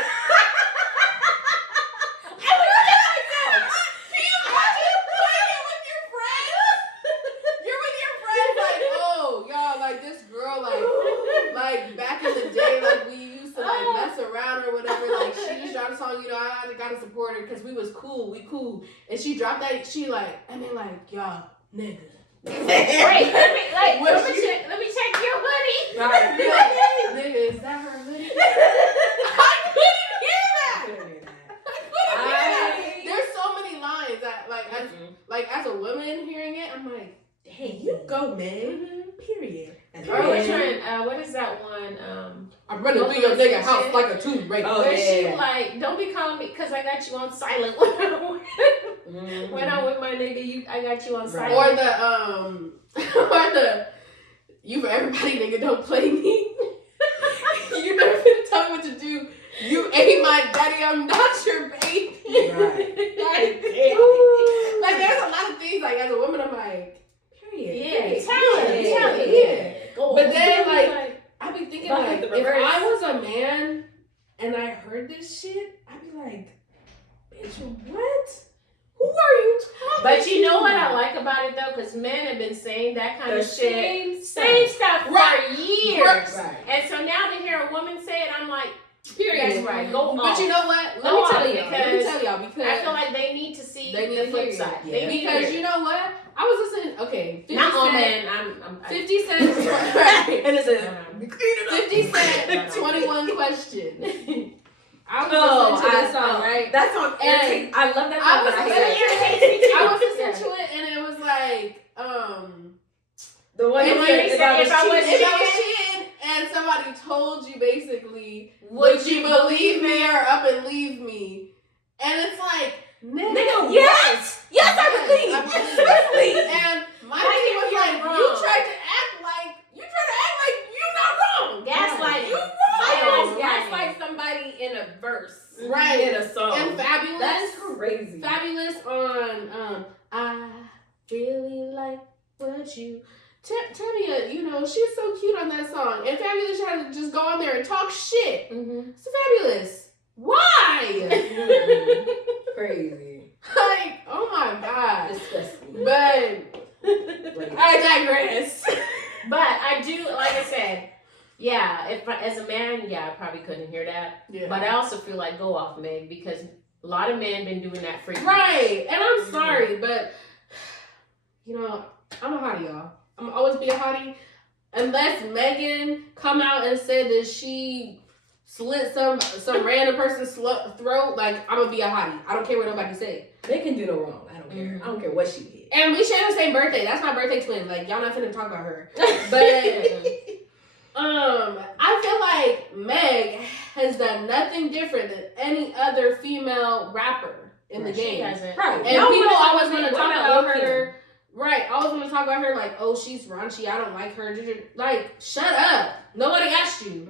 Like back in the day, like we used to like mess around or whatever. Like she just dropped a song, I gotta support her because we was cool, we cool. And she dropped that, she like, and then like, y'all, nigga. Wait, let me check your hoodie. Right, nigga, is that her hoodie? I couldn't hear that. There's so many lines that like as a woman hearing it, I'm like, hey, you go, man. Period. Or which one? What is that one? I'm running through your nigga house like a tube breaker. Oh, where yeah. she like, don't be calling me because I got you on silent when I'm with my nigga. I got you on silent. Or the you for everybody nigga don't play me. You never finna tell me what to do. You ain't my daddy. I'm not your baby. Right. Like there's a lot of things like as a woman I'm like. Yeah, tell it. Yeah. Go But on. then, like, I be thinking, like, the if reverse. I was a man and I heard this shit, I'd be like, bitch, what? Who are you talking But to? you know what I like about it though, because men have been saying that kind The of shit, same stuff Right. for years. Right. And so now to hear a woman say it, I'm like, Period. that's right. Go But off. you know what? Let Go me off, tell y'all because I feel like they need to see They need the to flip hear it. side. Yeah. They need to because hear you know what? I was listening. Okay, 50 not all Cent. men. I'm 50 Cent. Right. And it's a 50 Cent. 21 question. I was Oh, listening to I that song, right? That song irritates. I love that I song, was but I listening- hate it. I was listening to it and it was like, The one If that you said, said, if I was if I was cheating, cheating and somebody told you basically, Would you believe me or up and leave me? And it's like, nigga, yes, yes, I believe, especially. And my Like thing if was you're like, wrong. you tried to act like you're not wrong. Gaslight. You I wrong. almost gaslight somebody in a verse, Right. in a song. And Fabulous. That's crazy. Fabulous on I really like what you. Tevia, she's so cute on that song. And Fabulous had to just go on there and talk shit. Mm-hmm. So Fabulous. Why? Crazy. Like, oh my God. Disgusting. But I digress. But I do, like I said, yeah, if as a man, yeah, I probably couldn't hear that. Yeah. But I also feel like go off, Meg, because A lot of men been doing that for years. Right. And I'm sorry, but I'm a hottie, y'all. I'm gonna always be a hottie. Unless Megan come out and said that she slit some random person's throat, like, I'm gonna be a hottie. I don't care what nobody say. They can do no wrong. I don't care. I don't care what she did. And we share the same birthday. That's my birthday twin. Like, y'all not finna talk about her. But I feel like Meg has done nothing different than any other female rapper in the game. She hasn't. Right. And people always want to talk about her. Right. Always want to talk about her like, oh, she's raunchy. I don't like her. Like, shut up. Nobody asked you.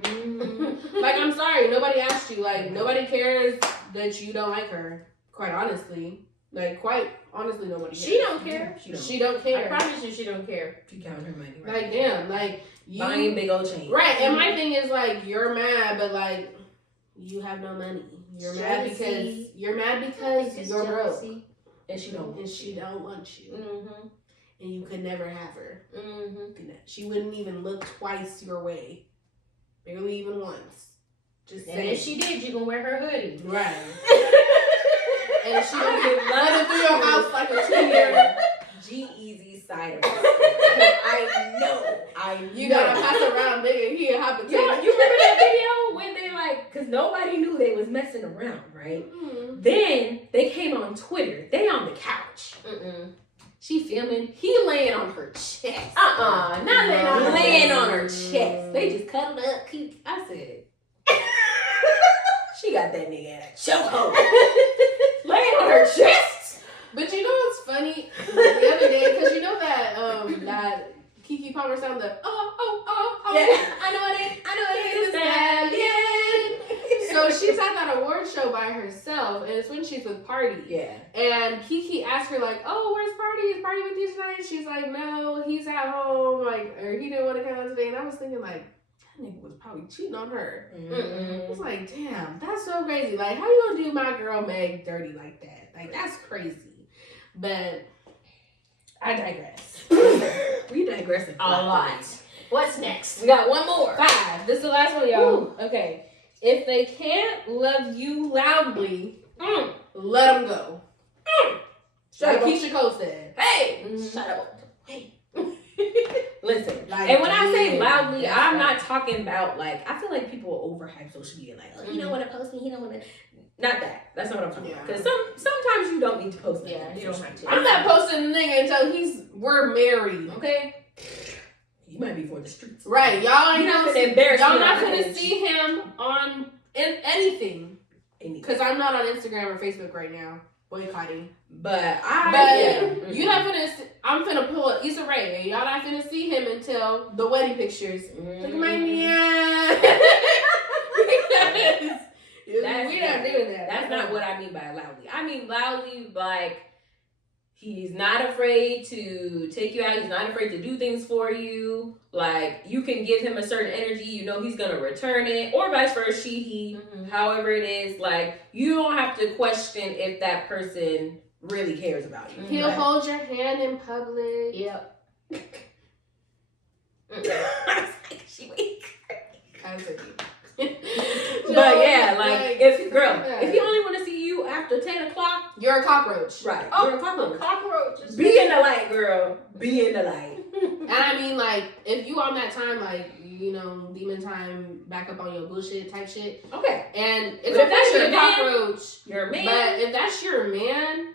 Like, I'm sorry. Nobody asked you. Like, nobody cares that you don't like her. Quite honestly. Like, quite honestly, nobody cares. She don't care. She don't care. I promise you, she don't care. She counting her money. Right. Like, damn. Like, you buying big old chains. Right. And my thing is, like, you're mad, but, like, you have no money. You're mad because you're broke. And she don't want you. Mm-hmm. And you could never have her. Mm-hmm. She wouldn't even look twice your way. Barely even once. Just and saying. if she did, you can wear her hoodie. Right. And she would be running through your house like a 2-year. G-Eazy side of it. I know. You gotta pass around, nigga. He a hot potato. You remember that video when they because nobody knew they was messing around, right? Mm-hmm. Then they came on Twitter. They on the couch. She filming. He laying on her chest. Not laying on her chest. They just cuddled up. I said, she got that nigga at a chokehold. Laying on her chest. But you know what's funny? The other day, because you know that that Keke Palmer sound, the yeah, I know it is stallion. So she's at that award show by herself, and it's when she's with Party. Yeah. And Keke asked her like, "Oh, where's Party? Is Party with you tonight?" She's like, "No, he's at home. Like, or he didn't want to come out today." And I was thinking like, that nigga was probably cheating on her. I was like, damn, that's so crazy. Like, how you gonna do my girl Meg dirty like that? Like, that's crazy. But I digress. We digressing a lot. What's next? We got one more. 5. This is the last one, y'all. Ooh. Okay. If they can't love you loudly, let them go. Shut up. Keisha Cole said. Hey, shut up. Hey. Listen, like, and when I say loudly, I'm not talking about like, I feel like people overhype social media. Like, oh, he don't want to post me. He don't want to. Not that. That's not what I'm talking about. Because sometimes you don't need to post. Yeah, you don't have to. I'm not posting the nigga until we're married. Okay. You might be for the streets. Right. Y'all ain't not gonna embarrass. Y'all not gonna see him on anything. Because I'm not on Instagram or Facebook right now. Boycotting. But you're not gonna. I'm finna pull an Issa Rae. Y'all not gonna see him until the wedding pictures. Look at my we're not doing that. That's not what I mean by loudly. I mean loudly like he's not afraid to take you out. He's not afraid to do things for you. Like, you can give him a certain energy. You know he's going to return it. Or vice versa, he, however it is. Like, you don't have to question if that person really cares about you. He'll hold your hand in public. Yep. She weak. But yeah, like if you only want to see you after 10 o'clock, you're a cockroach. Right. Oh, you're a cockroach. Cockroach. Be in the light, girl. Be in the light. And I mean, like, if you on that time, like, you know, demon time, back up on your bullshit type shit. Okay. And if that's your cockroach, you're a man. But if that's your man,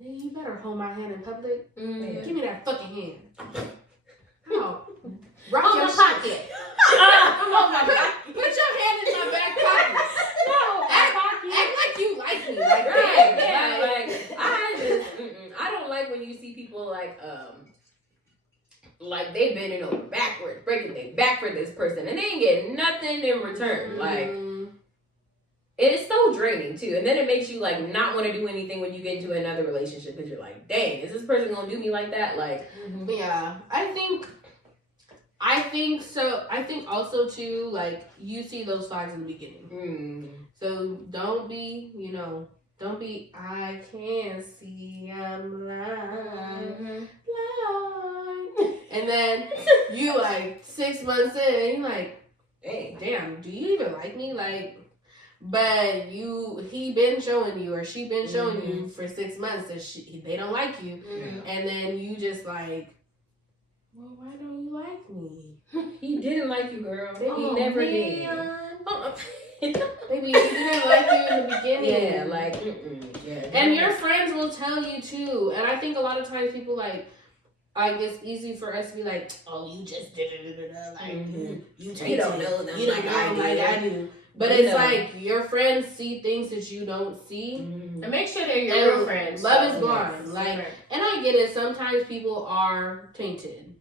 then you better hold my hand in public. Give me that fucking hand. Oh. Rock your pocket. Put your hand in my back pocket. No, act like you like me. Like, right, yeah, like I don't like when you see people like they bending over backwards, breaking their back for this person, and they ain't getting nothing in return. Like, it is so draining too, and then it makes you like not want to do anything when you get into another relationship because you're like, dang, is this person gonna do me like that? Like, yeah, I think so. I think also too, like, you see those flags in the beginning. So don't be, I can't see, I'm blind. And then you like 6 months in, and you're like, hey, damn, do you even like me? Like, but he been showing you or she been showing you for 6 months that they don't like you, and then you just like, well, why don't you like me? He didn't like you, girl. Oh, he never man. did. Maybe he didn't like you in the beginning. Yeah, like, yeah. And your friends will tell you too. And I think a lot of times people like it's easy for us to be like, oh, you just did it, like you don't know them you don't know them like I do. But it's like your friends see things that you don't see. And make sure they're your real friends. Love is blind. Like, and I get it. Sometimes people are tainted,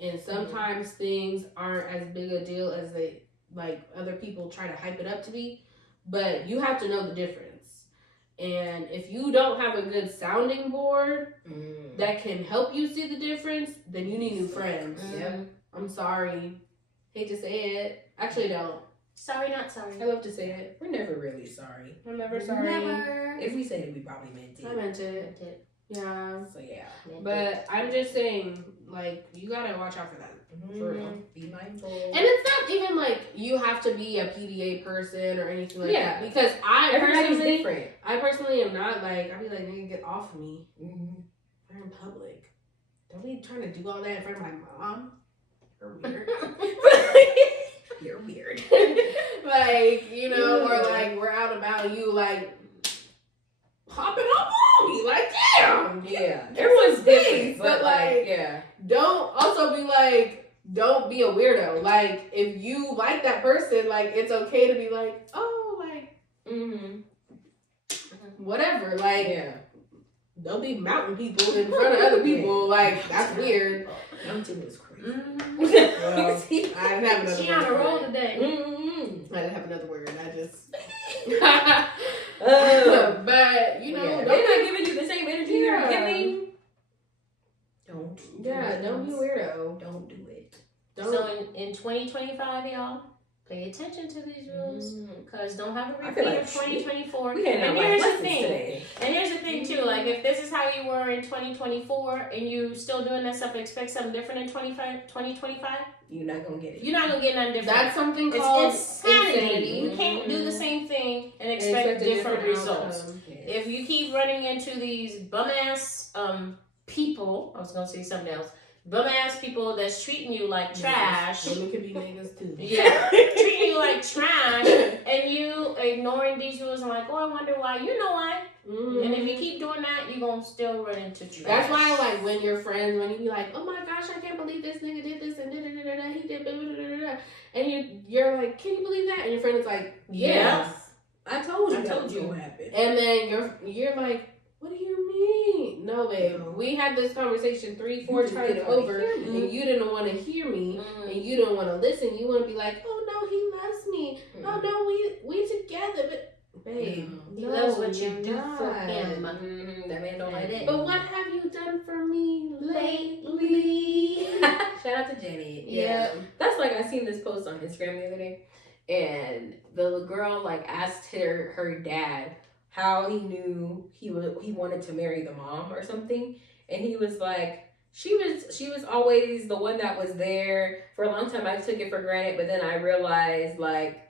and sometimes things aren't as big a deal as they like other people try to hype it up to be. But you have to know the difference. And if you don't have a good sounding board that can help you see the difference, then you need new friends. Yep. I'm sorry. Hate to say it. Actually, don't. Sorry, not sorry. I love to say it. We're never really sorry. I'm never sorry. Never. If we said it, we probably meant it. I meant it. Yeah. So yeah. But I'm just saying, like, you gotta watch out for that. For real. Be mindful. And it's not even like you have to be a PDA person or anything like that. Because everybody's different. I personally am not like, I'd be like, nigga, get off of me. We're in public. Don't be trying to do all that in front of my mom. You're weird. You're weird. Like, you know, or like we're out about you like popping up on me. Like, damn. Yeah. Everyone's different. But like, yeah. Don't also be like, don't be a weirdo. Like, if you like that person, like, it's okay to be like, oh, like, whatever. Like, don't be mounting people in front of other people. Like, that's weird. Mounting is crazy. Well, I didn't have another word. She on a roll today. I didn't have another word. I just. But, you know, they're not giving you the same energy you're giving. Don't be a weirdo. Don't do it. So in 2025, y'all, pay attention to these rules, because don't have a repeat of 2024. We can't and have here's the lessons thing. today. And here's the thing too. Like, if this is how you were in 2024 and you still doing that stuff, expect something different in 2025. You're not gonna get it. You're not gonna get nothing different. That's something called insanity. You can't do the same thing and expect different results. If you keep running into these bum ass people, I was gonna say something else. Bum ass people that's treating you like trash. Women could be niggas too. Yeah, treating you like trash, and you ignoring these rules and like, oh, I wonder why. You know why? And if you keep doing that, you're gonna still run into trash. That's why, like, when you're friends, when you be like, oh my gosh, I can't believe this nigga did this and he did blah, blah, blah, blah, and you're like, can you believe that? And your friend is like, yes. I told you. I told you what happened. And then you're like, what do you mean? No, babe. We had this conversation 3-4 times over, and you didn't want to hear me, and you didn't want to listen. You want to be like, oh no, he loves me. Oh no, we together, but babe, he loves what you do for him. That man don't like it. But what have you done for me lately? Shout out to Jenny. Yeah. That's like, I seen this post on Instagram the other day, and the girl like asked her dad how he knew he wanted to marry the mom or something, and he was like, she was always the one that was there. For a long time I took it for granted, but then I realized like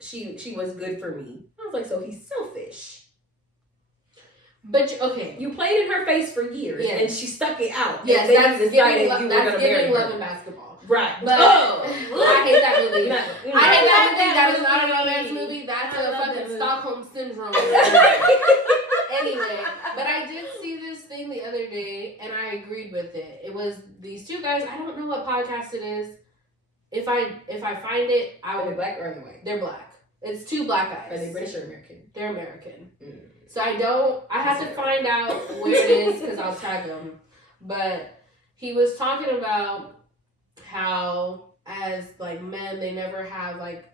she was good for me. I was like, so he's selfish. But okay, you played in her face for years, and she stuck it out. Yes, that's giving love and basketball. Right. But I hate that movie. I hate that movie. That is not a romance movie. That's a fucking Stockholm syndrome. Anyway, but I did see this thing the other day, and I agreed with it. It was these two guys. I don't know what podcast it is. If I find it, Are they black or are they white? They're black. It's two black guys. Are they British or American? They're American. So I have to find out where it is because I'll tag them. But he was talking about how as like men, they never have like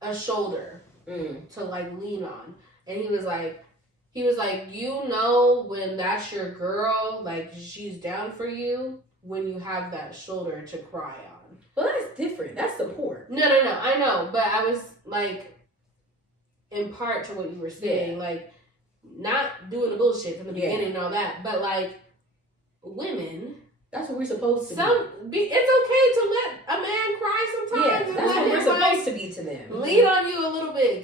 a shoulder to like lean on. And he was like, you know, when that's your girl, like she's down for you when you have that shoulder to cry on. Well, that's different. That's support. No, I know. But I was like, in part to what you were saying, like, not doing the bullshit from the beginning and all that, but like, women, that's what we're supposed to be. It's okay to let a man cry sometimes. Yeah, that's what we're supposed to be to them. Lean on you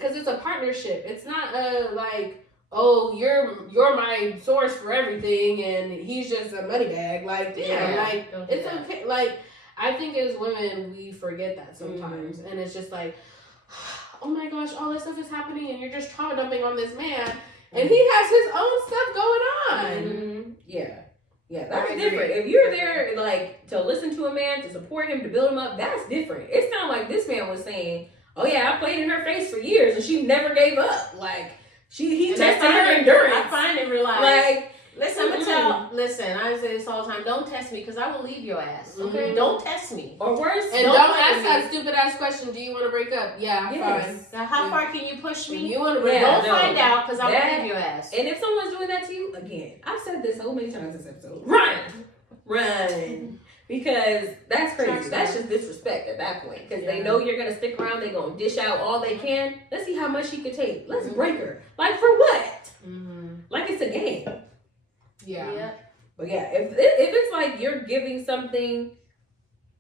because it's a partnership. It's not like, oh, you're my source for everything, and he's just a money bag. Like, damn, like it's okay. Like, I think as women we forget that sometimes, and it's just like, oh my gosh, all this stuff is happening, and you're just trauma dumping on this man, and he has his own stuff going on. Yeah, that's different. If you're there, like, to listen to a man, to support him, to build him up, that's different. It's not like this man was saying, oh yeah, I played in her face for years and she never gave up. Like, he tested her endurance. I finally realized. Like, listen, I'm gonna listen, I say this all the time, don't test me because I will leave your ass. Okay? Don't test me. Or worse, and don't ask that stupid ass question, do you want to break up? Yeah, fine. Now, how far can you push me? You want to break up? Don't find out because I'll leave your ass. And if someone's doing that to you, again, I've said this so many times this episode, run. Because that's crazy. That's just disrespect at that point. Because they know you're going to stick around. They're going to dish out all they can. Let's see how much she can take. Let's break her. Like, for what? Like it's a game. Yeah. But yeah, if it's like you're giving something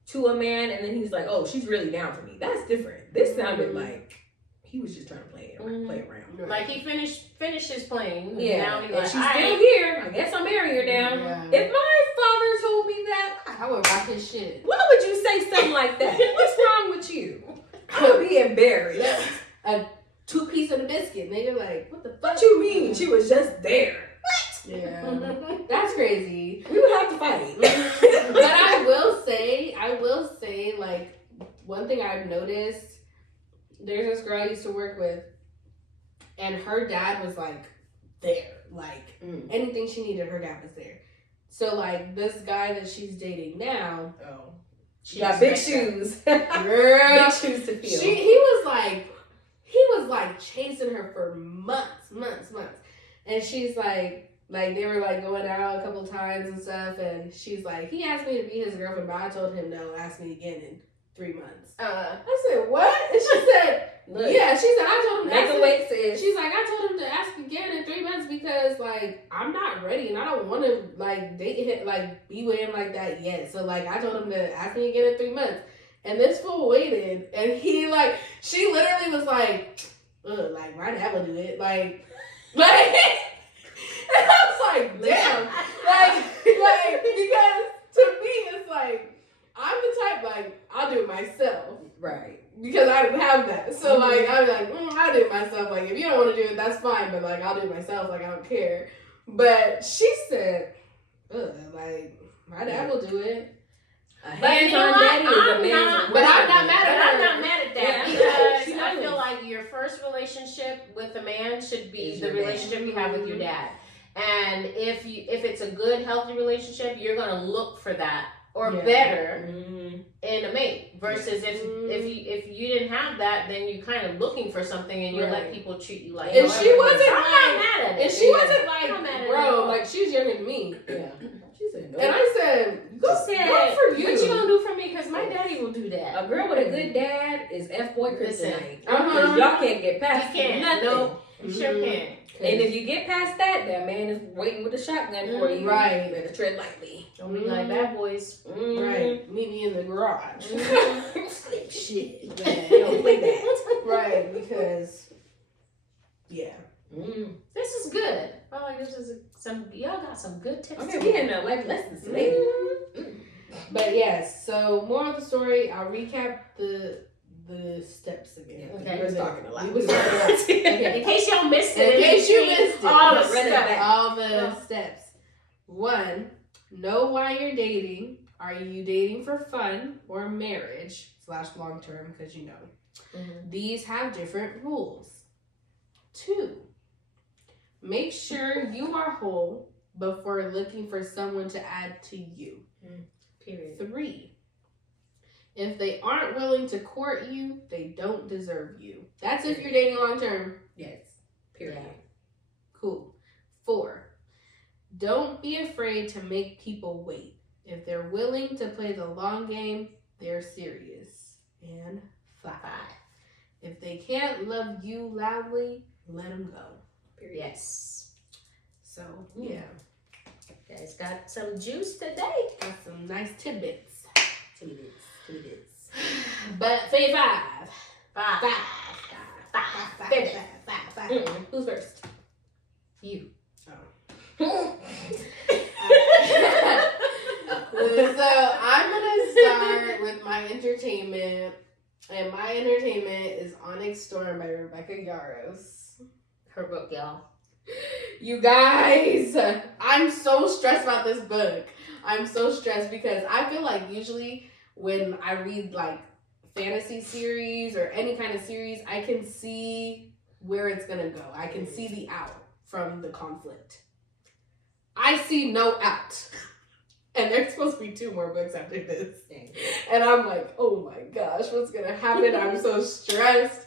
to a man and then he's like, oh, she's really down for me. That's different. This sounded like he was just trying to play around. Like he finished his playing. Yeah. Now he's and like, she's still here. I guess I'll marry her now. Yeah. If my father told me that, I would rock his shit. why would you say something like that? What's wrong with you? I would be embarrassed. A 2 piece of the biscuit. Nigga, like, what the fuck? What you mean? She was just there. What? Yeah. That's crazy. We would have to fight. But I will say, like, one thing I've noticed, there's this girl I used to work with, and her dad was, like, there. Like, anything she needed, her dad was there. So, like, this guy that she's dating now, she got big shoes. Girl. Big shoes to fill. He was like chasing her for months. And she's like they were like going out a couple times and stuff, and she's like, he asked me to be his girlfriend, but I told him no, ask me again in 3 months. I said, what? And she said, yeah, she said, I told him to ask wait, sis. She's like, I told him to ask again in 3 months because, like, I'm not ready and I don't want to, like, date him, like, be with him like that yet. So, like, I told him to ask me again in 3 months. And this fool waited, and he, like, she literally was like, ugh, like, why did I do it? Like, and I was like, damn. like, because to me, it's like, I'm the type, like, I'll do it myself. Right. Because I have that. So, like, I'm like, I'll do it myself. Like, if you don't want to do it, that's fine. But, like, I'll do it myself. Like, I don't care. But she said, like, my dad will do it. But you know what? I'm not mad at her. I'm not mad at that because I feel like your first relationship with a man should be the relationship you have with your dad. And if it's a good, healthy relationship, you're gonna look for that or better in a mate. Versus if you didn't have that, then you're kind of looking for something and you let people treat you like. And she wasn't I'm not mad at it. And she wasn't like, bro, like she's younger than me. Yeah. She said no. And I said, good for you. What you gonna do for me? Because my daddy will do that. A girl with a good dad is F-boy kryptonite. Uh-huh. Y'all can't get past nothing. No. You sure can. And if you get past that man is waiting with a shotgun for you. Right. You better tread lightly. Don't be like bad boys. Right. Meet me in the garage. Shit. Man, don't play that. Right. Because, yeah. This is good. I feel like this is y'all got some good tips. Okay, we had no life lessons today. But yes, so moral of the story, I'll recap the steps again. Okay. We was talking a lot. Okay. In case y'all missed it. In case you missed it. All the steps. 1, know why you're dating. Are you dating for fun or marriage / long term? Because you know. These have different rules. 2, make sure you are whole before looking for someone to add to you. Period. 3, if they aren't willing to court you, they don't deserve you. That's if you're dating long term. Yes. Period. Cool. 4, don't be afraid to make people wait. If they're willing to play the long game, they're serious. And 5, if they can't love you loudly, let them go. Period. Yes. So, yeah. Guys got some juice today. Got some nice tidbits. Tidbits. But say 5. 5. 5. Finish. Who's first? You. Oh. So I'm gonna start with my entertainment, and my entertainment is Onyx Storm by Rebecca Yarros. Her book, y'all. You guys, I'm so stressed about this book. I'm so stressed because I feel like usually when I read like fantasy series or any kind of series, I can see where it's gonna go. I can see the out from the conflict. I see no out. And there's supposed to be 2 more books after this. And I'm like, oh my gosh, what's gonna happen? I'm so stressed.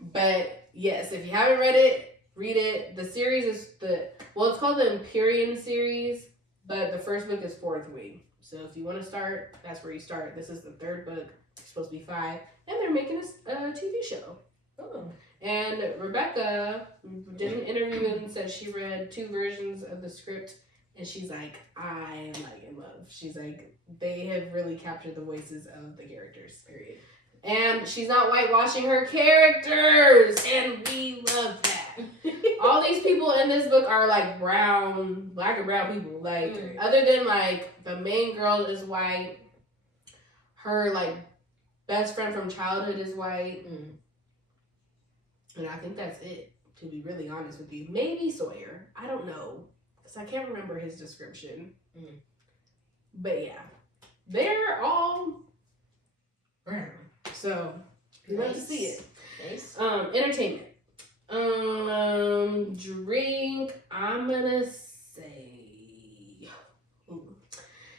But yes, if you haven't read it, read it. The series is it's called the Empyrean series, but the first book is Fourth Wing. So if you want to start, that's where you start. This is the 3rd book. It's supposed to be 5. And they're making a TV show. Oh. And Rebecca did an interview and said she read 2 versions of the script. And she's like, I am like in love. She's like, they have really captured the voices of the characters, period. And she's not whitewashing her characters. And we love that. All these people in this book are like black and brown people. Like, other than like the main girl is white. Her like best friend from childhood is white. And I think that's it, to be really honest with you. Maybe Sawyer. I don't know. Because I can't remember his description. But yeah. They're all brown. So, you love to see it. Nice. Entertainment. Drink, I'm gonna say.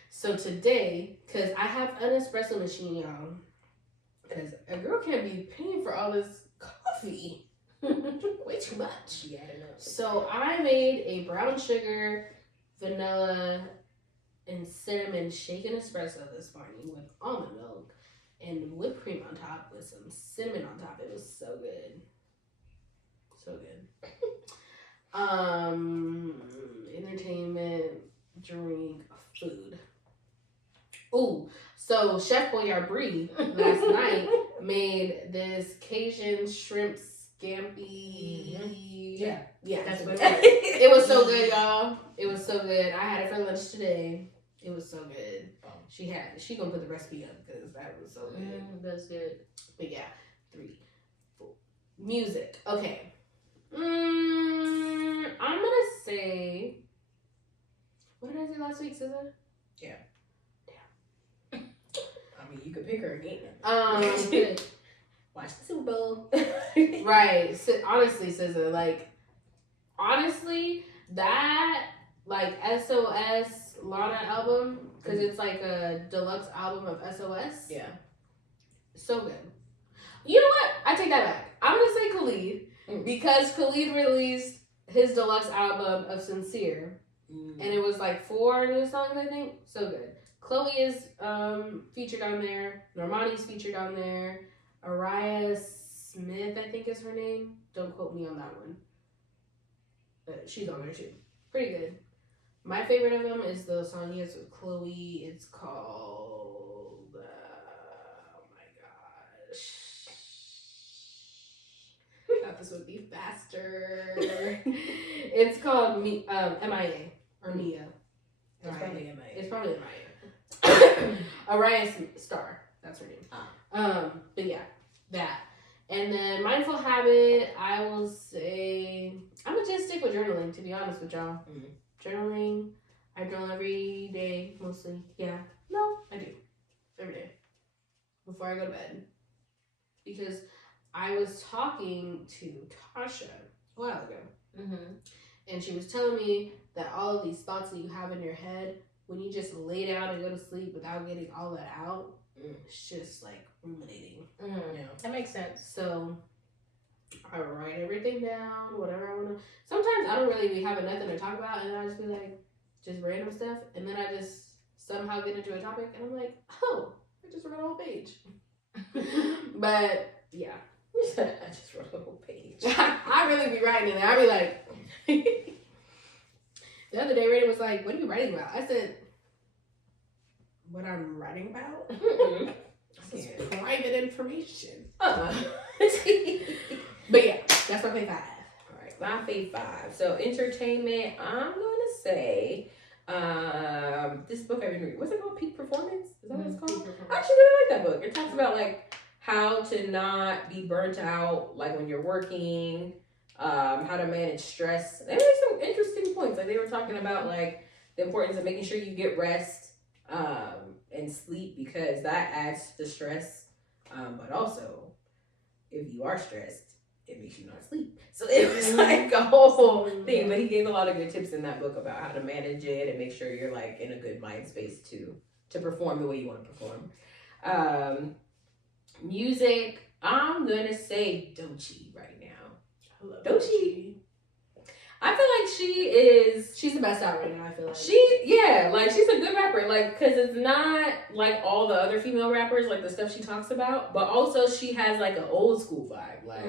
So today, because I have an espresso machine, y'all. Because a girl can't be paying for all this coffee. Way too much. Yeah, I know. So I made a brown sugar, vanilla, and cinnamon shaken espresso this morning with almond milk and whipped cream on top with some cinnamon on top. It was so good. So good. Entertainment, drink, food. Ooh, so Chef Boyardee last night made this Cajun shrimp scampi. Yeah. That's what It was so good, y'all. It was so good. I had it for lunch today. It was so good. She gonna put the recipe up because that was so good. That's good. But yeah, 3, 4. Music. Okay. I'm gonna say. What did I say last week, SZA? Yeah. Damn. I mean, you could pick her again. Watch the Super Bowl. Right. Honestly, SZA, like, honestly, that, like, SOS Lana album, because it's like a deluxe album of SOS. Yeah. So good. You know what? I take that back. I'm going to say Khalid, because Khalid released his deluxe album of Sincere, and it was like 4 new songs, I think. So good. Chloe is featured on there. Normani's featured on there. Araya Smith, I think is her name. Don't quote me on that one. But she's on there too. Pretty good. My favorite of them is the song he has with Chloe. It's called... oh my gosh. Thought this would be faster. It's called MIA. Or Mia. It's probably MIA. It's probably MIA. Araya Star. That's her name. But yeah, that. And then mindful habit, I will say, I'm gonna just stick with journaling, to be honest with y'all. Journaling, I journal every day, mostly. Yeah. No, I do. Every day. Before I go to bed. Because I was talking to Tasha a while ago. And she was telling me that all of these thoughts that you have in your head, when you just lay down and go to sleep without getting all that out, it's just like ruminating. Yeah. That makes sense. So I write everything down, whatever I want to. Sometimes I don't really be having nothing to talk about, and I just be like, just random stuff, and then I just somehow get into a topic, and I'm like, oh, I just wrote a whole page. But yeah. I just wrote a whole page. I really be writing in there. I be like, the other day, Raina was like, what are you writing about? I said, what I'm writing about? This is private information. But yeah, your fave 5? All right, my fave 5. So entertainment, I'm gonna say this book I've been reading. What's it called? Peak Performance? Is that what it's called? I actually really like that book. It talks about like how to not be burnt out, like when you're working, how to manage stress. There were some interesting points. Like they were talking about like the importance of making sure you get rest and sleep because that adds to the stress. But also, if you are stressed, it makes you not sleep. So it was like a whole thing. But he gave a lot of good tips in that book about how to manage it and make sure you're like in a good mind space to perform the way you want to perform. Music, I'm gonna say Doechii right now. I love Doechii. I feel like she's the best out right now. I feel like she's a good rapper. Like, cause it's not like all the other female rappers, like the stuff she talks about, but also she has like an old school vibe. Like,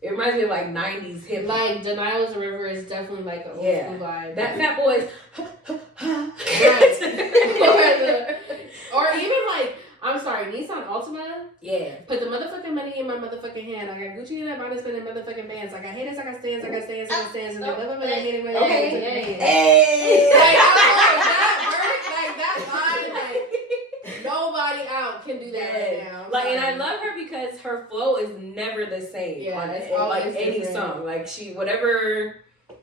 it reminds me of like 90s hip hop. Like Denial's a River is definitely like an old school vibe. That Fat Boy's, or even like. I'm sorry, Nissan Altima? Yeah. Put the motherfucking money in my motherfucking hand. I got Gucci in that bonnet spending motherfucking bands. I got haters, I got stands, and they love them and they hate it when they hate it. Hey! Like, that line, like, nobody out can do that right now. Like, and I love her because her flow is never the same on it's like any different. song. Like, whatever,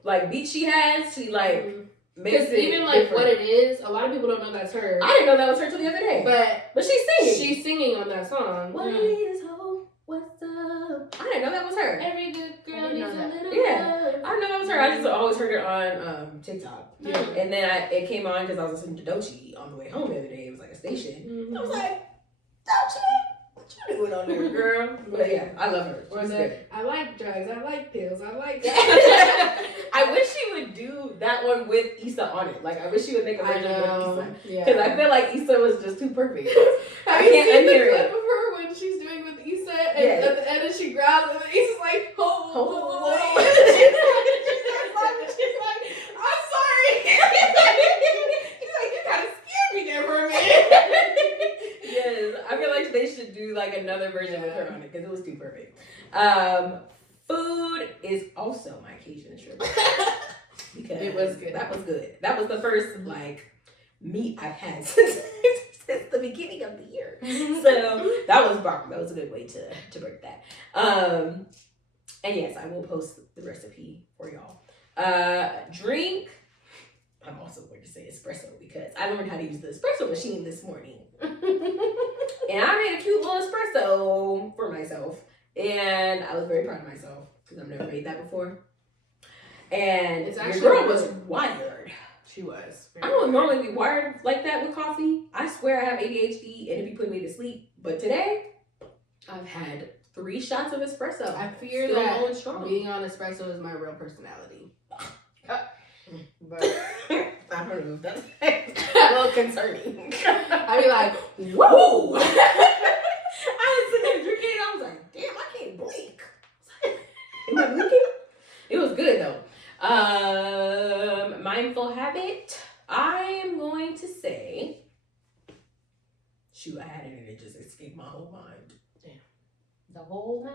like, beat she has, she, like, makes it even like different. what it is, a lot of people don't know that's her. I didn't know that was her till the other day. But she's singing. She's singing on that song. What is hope? What's up? I didn't know that was her. Every good girl needs a little love. I didn't know that was her. I just always heard it on TikTok. Yeah. And then it came on because I was listening to Doechii on the way home the other day. It was like a station. I was like, Doechii, what you doing on there, girl? But yeah, I love her. She's good. I like drugs. I like pills. I like I wish she would do that one with Issa on it. Like, I wish she would make a version with Issa. Yeah. Because I feel like Issa was just too perfect. Have you seen the clip of her when she's doing with Issa and at the end and she grabs and Issa's like, oh, she's like, I'm sorry. She's like, you kind of scared me there for a minute. Yes, I feel like they should do like another version with her on it because it was too perfect. Food is also my Cajun shrimp because It was good. That was good. That was the first like meat I've had since the beginning of the year. So that was a good way to break that. And yes, I will post the recipe for y'all. Drink. I'm also going to say espresso because I learned how to use the espresso machine this morning. And I made a cute little espresso for myself. And I was very proud of myself because I've never made that before. And It's your actually girl was good. wired. She was. I don't normally be wired like that with coffee. I swear I have ADHD and it be putting me to sleep. But today, I've had 3 shots of espresso. I fear Still that going strong. being on espresso is my real personality. But I don't know if that's a little concerning. I'd be like, whoa! I was sitting there drinking and I was like, damn, I can't blink. Am I blinking? It was good though. Mindful habit. I am going to say, shoot, I had it and it just escaped my whole mind. Damn. The whole 9?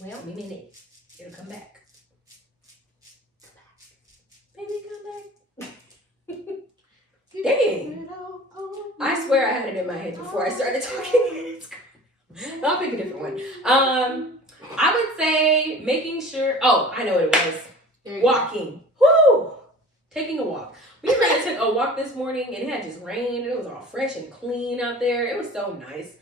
Well, we mean it. It'll come back. Baby, come back. Dang. I swear I had it in my head before I started talking. I'll pick a different one. I would say making sure. Oh, I know what it was. Walking. Woo! Taking a walk. We ran took a walk this morning and it had just rained and it was all fresh and clean out there. It was so nice.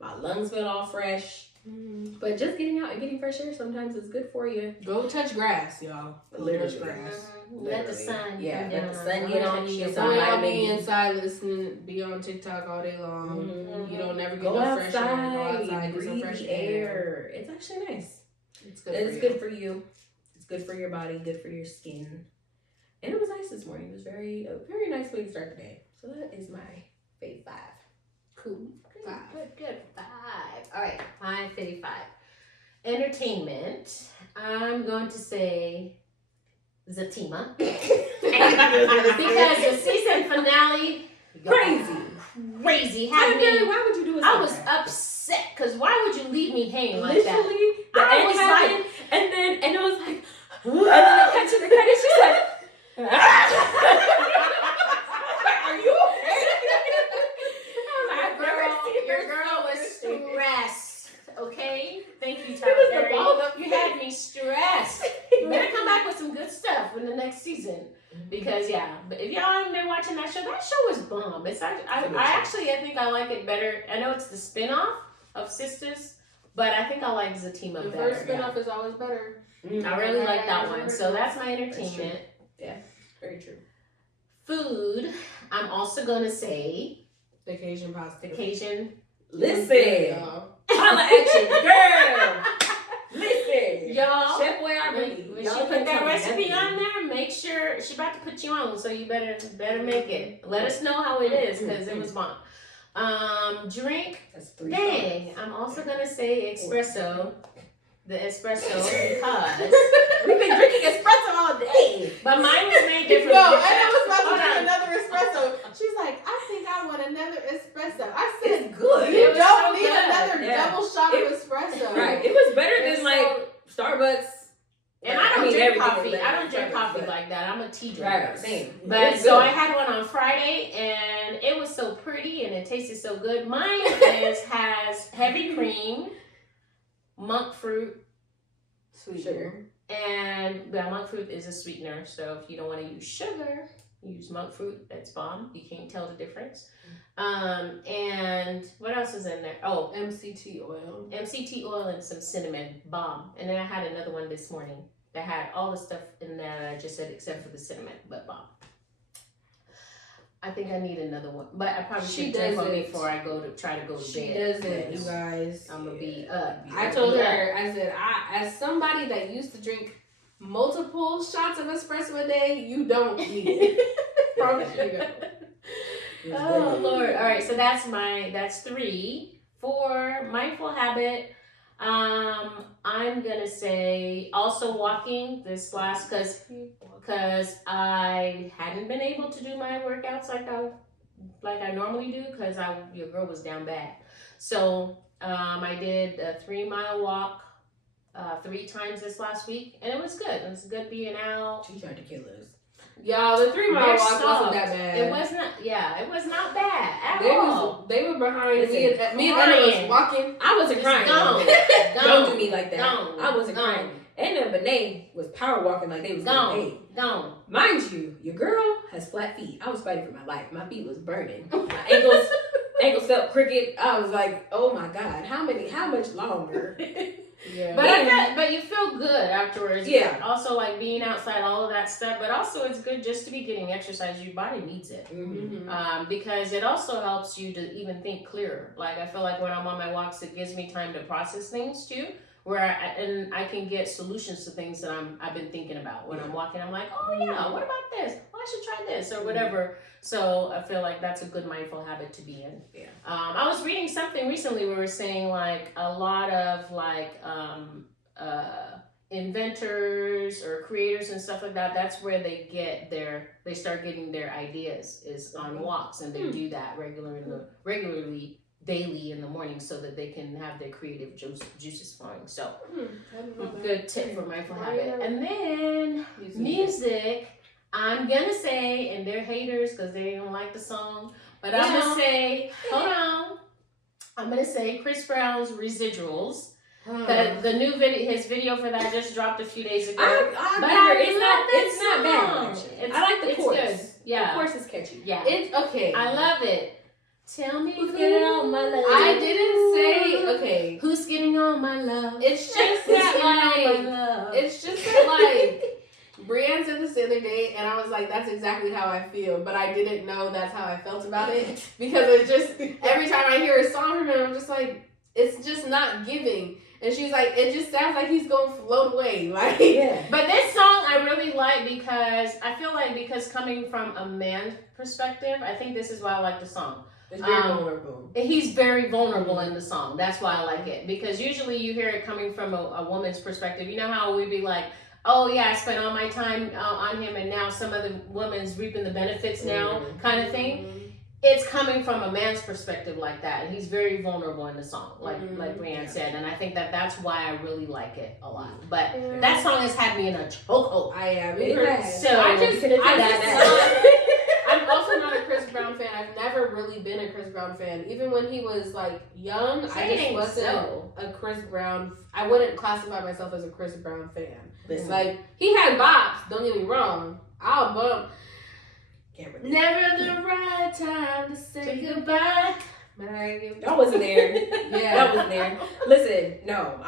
My lungs felt all fresh. But just getting out and getting fresh air sometimes is good for you. Go touch grass, y'all. Literally. Touch grass. let the sun let the sun get on you. So y'all be inside listening, be on TikTok all day long. Mm-hmm. You don't never get go no outside, fresh air. Go outside, breathe get some fresh air. It's actually nice. It's good. It's good for you. It's good for your body. Good for your skin. And it was nice this morning. It was a very nice way to start the day. So that is my fave 5. Cool. Good. 5. All right, my fave 5. Entertainment. I'm going to say Zatima. Because the season finale, crazy. Why would you do it? I was upset because why would you leave me hanging like that? Literally, The I end was happened, and it was like, and then they cut to the credit. She's like, are you okay? Your girl was stressed. Okay, thank you, It Tyler was the Perry. ball up. You had me stressed. You better come back with some good stuff in the next season. Because but if y'all haven't been watching that show was bomb. It's I think I like it better. I know it's the spinoff of Sisters, but I think I like Zatima The better. first spinoff is always better. I really like that one. So that's my entertainment. Yeah, very true. Food. I'm also gonna say Vacation pasta. vacation. Listen, holla at your girl. Listen, Y'all, Chef Boyardee. when she put that recipe on there, make sure she about to put you on, so you better make it. Let us know how it is, because it was bomb. Drink. That's 3 Dang, I'm also gonna say espresso. The espresso because we've been drinking espresso all day. but mine was made different. No, and I was about Hold to on. drink another espresso. She's like, I think I want another espresso. I said, It's good. you It was don't so need good. another Yeah. double shot of espresso. Right. It was better It's than like Starbucks. And I don't drink everything coffee. is better I don't than drink Starbucks, coffee but- like that. I'm a tea drinker. Right, same. But It's so good. I had one on Friday and it was so pretty and it tasted so good. Mine has heavy cream, monk fruit, Sugar. and monk fruit is a sweetener. So if you don't want to use sugar, use monk fruit. That's bomb. You can't tell the difference. And what else is in there? Oh, MCT oil. MCT oil and some cinnamon. Bomb. And then I had another one this morning that had all the stuff in there that I just said except for the cinnamon, but bomb. I think I need another one, but I probably She should drink does one it. before I try to go to She bed. does it, you guys. I'm gonna be up. I told her, I said, as somebody that used to drink multiple shots of espresso a day, you don't need it. Promise you don't. Oh Lord! All right, so that's 3. 4, mindful habit. I'm gonna say also walking this last because I hadn't been able to do my workouts like I normally do because your girl was down bad. So I did a 3-mile walk 3 times this last week, and it was good. It was good being out. She tried to kill us. Y'all, the 3-mile They're walk soft. wasn't that bad. It was not. Yeah, it was not bad at all. They were behind Listen, me and Anna was crying. walking. I wasn't crying. Gone. Don't do me like that. Gone. I wasn't Gone. crying. And then Benet was power walking like they was Gone. getting paid. Gone. Mind you, your girl has flat feet. I was fighting for my life. My feet was burning. My ankles felt crooked. I was like, oh my God, how much longer? Yeah. But you feel good afterwards. Yeah. Also, like being outside, all of that stuff. But also, it's good just to be getting exercise. Your body needs it. Mm-hmm. Because it also helps you to even think clearer. Like I feel like when I'm on my walks, it gives me time to process things too. Where I can get solutions to things that I've been thinking about when I'm walking. I'm like, oh yeah, what about this? Well, I should try this or whatever. So I feel like that's a good mindful habit to be in. Yeah. I was reading something recently where we were saying like a lot of like inventors or creators and stuff like that. That's where they start getting their ideas is on walks, and they do that regularly. Daily in the morning so that they can have their creative juices flowing. So, good tip for mindful habit. And then, music, I'm gonna say, and they're haters because they don't like the song, but I'm gonna say, hold on, I'm gonna say Chris Brown's Residuals. The new his video for that just dropped a few days ago. It's not bad. I like the chorus. Good. Yeah. The chorus is catchy. Yeah. It's okay. I love it. Tell me who's getting all my love. I didn't say okay. Who's getting all my love? It's just Who's that getting all my like love? it's just that like Brianne said this the other day, and I was like, that's exactly how I feel, but I didn't know that's how I felt about it because it just every time I hear a song from him, I'm just like, it's just not giving. And she's like, it just sounds like he's gonna float away, like. Yeah. But this song I really like because I feel like coming from a man's perspective, I think this is why I like the song. It's very vulnerable. He's very vulnerable in the song. That's why I like it. Because usually you hear it coming from a woman's perspective. You know how we'd be like, oh yeah, I spent all my time on him and now some of the woman's reaping the benefits now kind of thing. it's coming from a man's perspective like that, and he's very vulnerable in the song, like Brianne said, and I think that's why I really like it a lot. But that song has had me in a chokehold. I'm also not a Chris Brown fan. I've never really been a Chris Brown fan. Even when he was like young, I just wasn't a Chris Brown. I wouldn't classify myself as a Chris Brown fan. Listen. Like he had bops. Don't get me wrong. I'll bump. Never the right time to say goodbye. That wasn't there. Yeah, that wasn't there. Listen, no,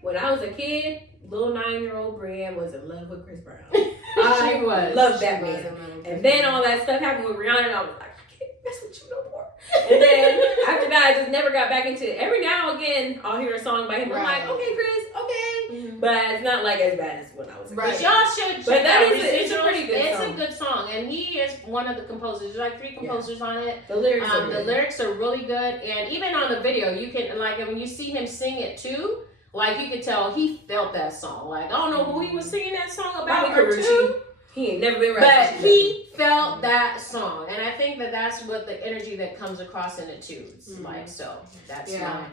when I was a kid, little 9-year-old Brianne was in love with Chris Brown. She was. Loved that man. And then all that stuff happened with Rihanna, and I was like, I can't mess with you no more. And then after that, I just never got back into it. Every now and again, I'll hear a song by him. I'm like, okay, Chris, okay. But it's not like as bad as when I was a kid. But y'all should check out it's a pretty good song. It's a good song. And he is one of the composers. There's like 3 composers on it. The lyrics are good. The lyrics are really good. And even on the video, you can, like, when you see him sing it too, like, you could tell he felt that song. Like, I don't know who he was singing that song about her too. He ain't never been right. But he felt that song. And I think that's what the energy that comes across in it too. It's like, so that's my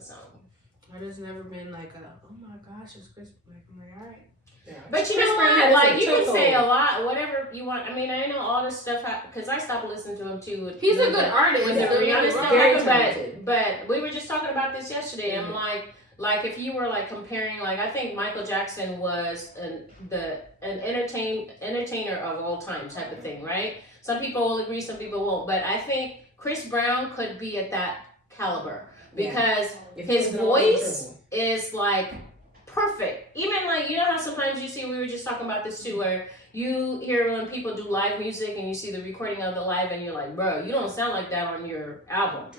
song. I just never been like oh my gosh, it's Chris. I'm like, all right. Yeah. But you know what? Like, you can say a lot, whatever you want. I mean, I know all this stuff because I stopped listening to him too. He's a good artist. With the Rihanna stuff happened, but we were just talking about this yesterday. I'm like if you were like comparing, like, I think Michael Jackson was an entertainer of all time type of thing, right? Some people will agree, some people won't. But I think Chris Brown could be at that caliber because his voice is like perfect. Even like, you know how sometimes you see, we were just talking about this too, where you hear when people do live music and you see the recording of the live and you're like, bro, you don't sound like that on your album.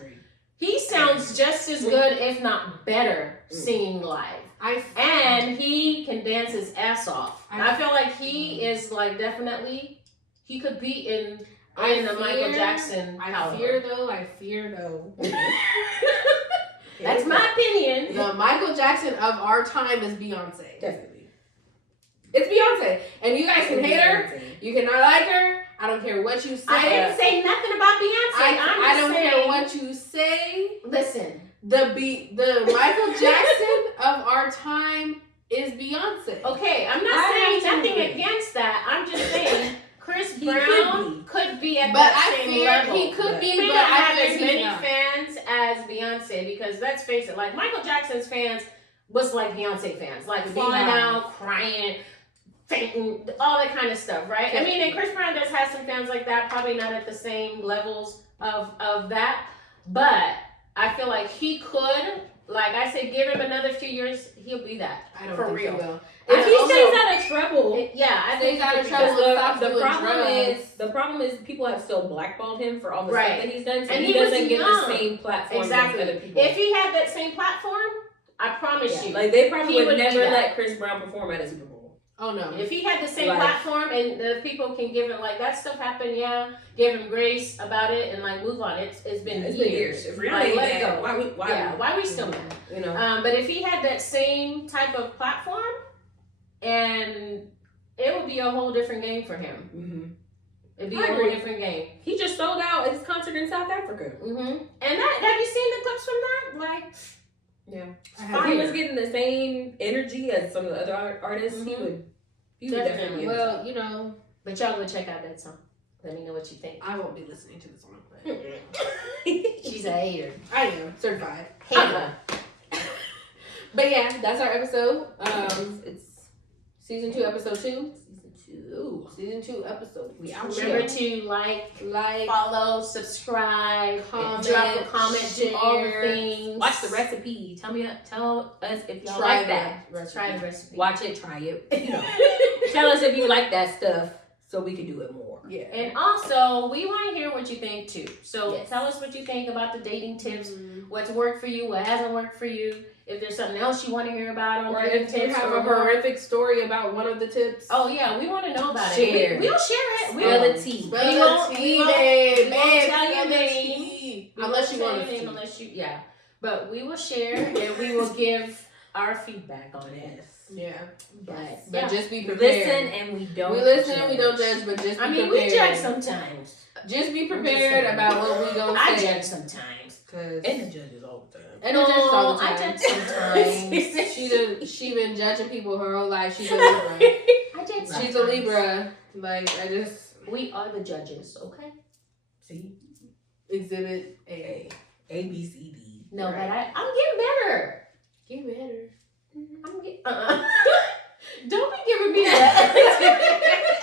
He sounds just as good, if not better, singing live. And he can dance his ass off. I feel like he is like definitely, he could be in the Michael Jackson caliber. I fear though. That's my opinion. The Michael Jackson of our time is Beyonce. Definitely. It's Beyonce. And you guys can hate her. You cannot like her. I don't care what you say. I didn't say nothing about Beyonce. I don't care what you say. Listen. The Michael Jackson of our time is Beyonce. Okay, I'm not saying nothing against that. I'm just saying Chris Brown could be at that same level. He could be, he may but not I have fear as many fans as Beyonce, because let's face it, like Michael Jackson's fans was like Beyonce fans, like falling out, crying, fainting, all that kind of stuff, right? I mean, and Chris Brown does have some fans like that, probably not at the same levels of that, but I feel like he could, like I said, give him another few years, he'll be that. I don't for think real. he will. If he stays out of trouble, I think stays out of trouble. The problem is people have still blackballed him for all the stuff that he's done, so and he doesn't get the same platform as other people. If he had that same platform, I promise you, like they probably would never let Chris Brown perform at a Super Bowl. Oh no! If he had the same platform and the people can give it, like, that stuff happened, give him grace about it and like move on. It's been years. If Rihanna let it go. Why we still mad? You know. But if he had that same type of platform, and it would be a whole different game for him. Mm-hmm. It'd be a whole different game. He just sold out his concert in South Africa. Mm-hmm. And that, have you seen the clips from that? Like, if he was getting the same energy as some of the other artists, he would definitely. Well, you know, but y'all go check out that song. Let me know what you think. I won't be listening to the song. But she's a hater. I am certified hater. But yeah, that's our episode. It's season 2, episode 2. Season 2 episode. We out. Remember to like, follow, subscribe, comment, drop a comment, share, do all the things. Watch the recipe. Tell us if y'all try like that. Try the recipe. Watch it. Try it. You know. Tell us if you like that stuff, so we can do it more. Yeah. And also, we want to hear what you think too. So tell us what you think about the dating tips. What's worked for you? What hasn't worked for you? If there's something else you want to hear about, or if you have a horrific story about one of the tips. Oh yeah, we want to know about it. We'll share it. Spill the tea. Spill the tea, babe. We won't tell your name. Unless you want to. But we will share and we will give our feedback on it. Yeah. But just be we prepared. listen and we don't. We listen and we don't judge, but just be prepared. We judge sometimes. Just be prepared about what we gonna say. I judge sometimes. And the judges all the time. And the judges all the time. I judge sometimes. she been judging people her whole life. She's a Libra. I judge sometimes. She's a Libra. We are the judges, okay? See? Exhibit A. A, B, C, D. No, right. But I'm getting better. Get better. I'm getting. Don't be giving me that.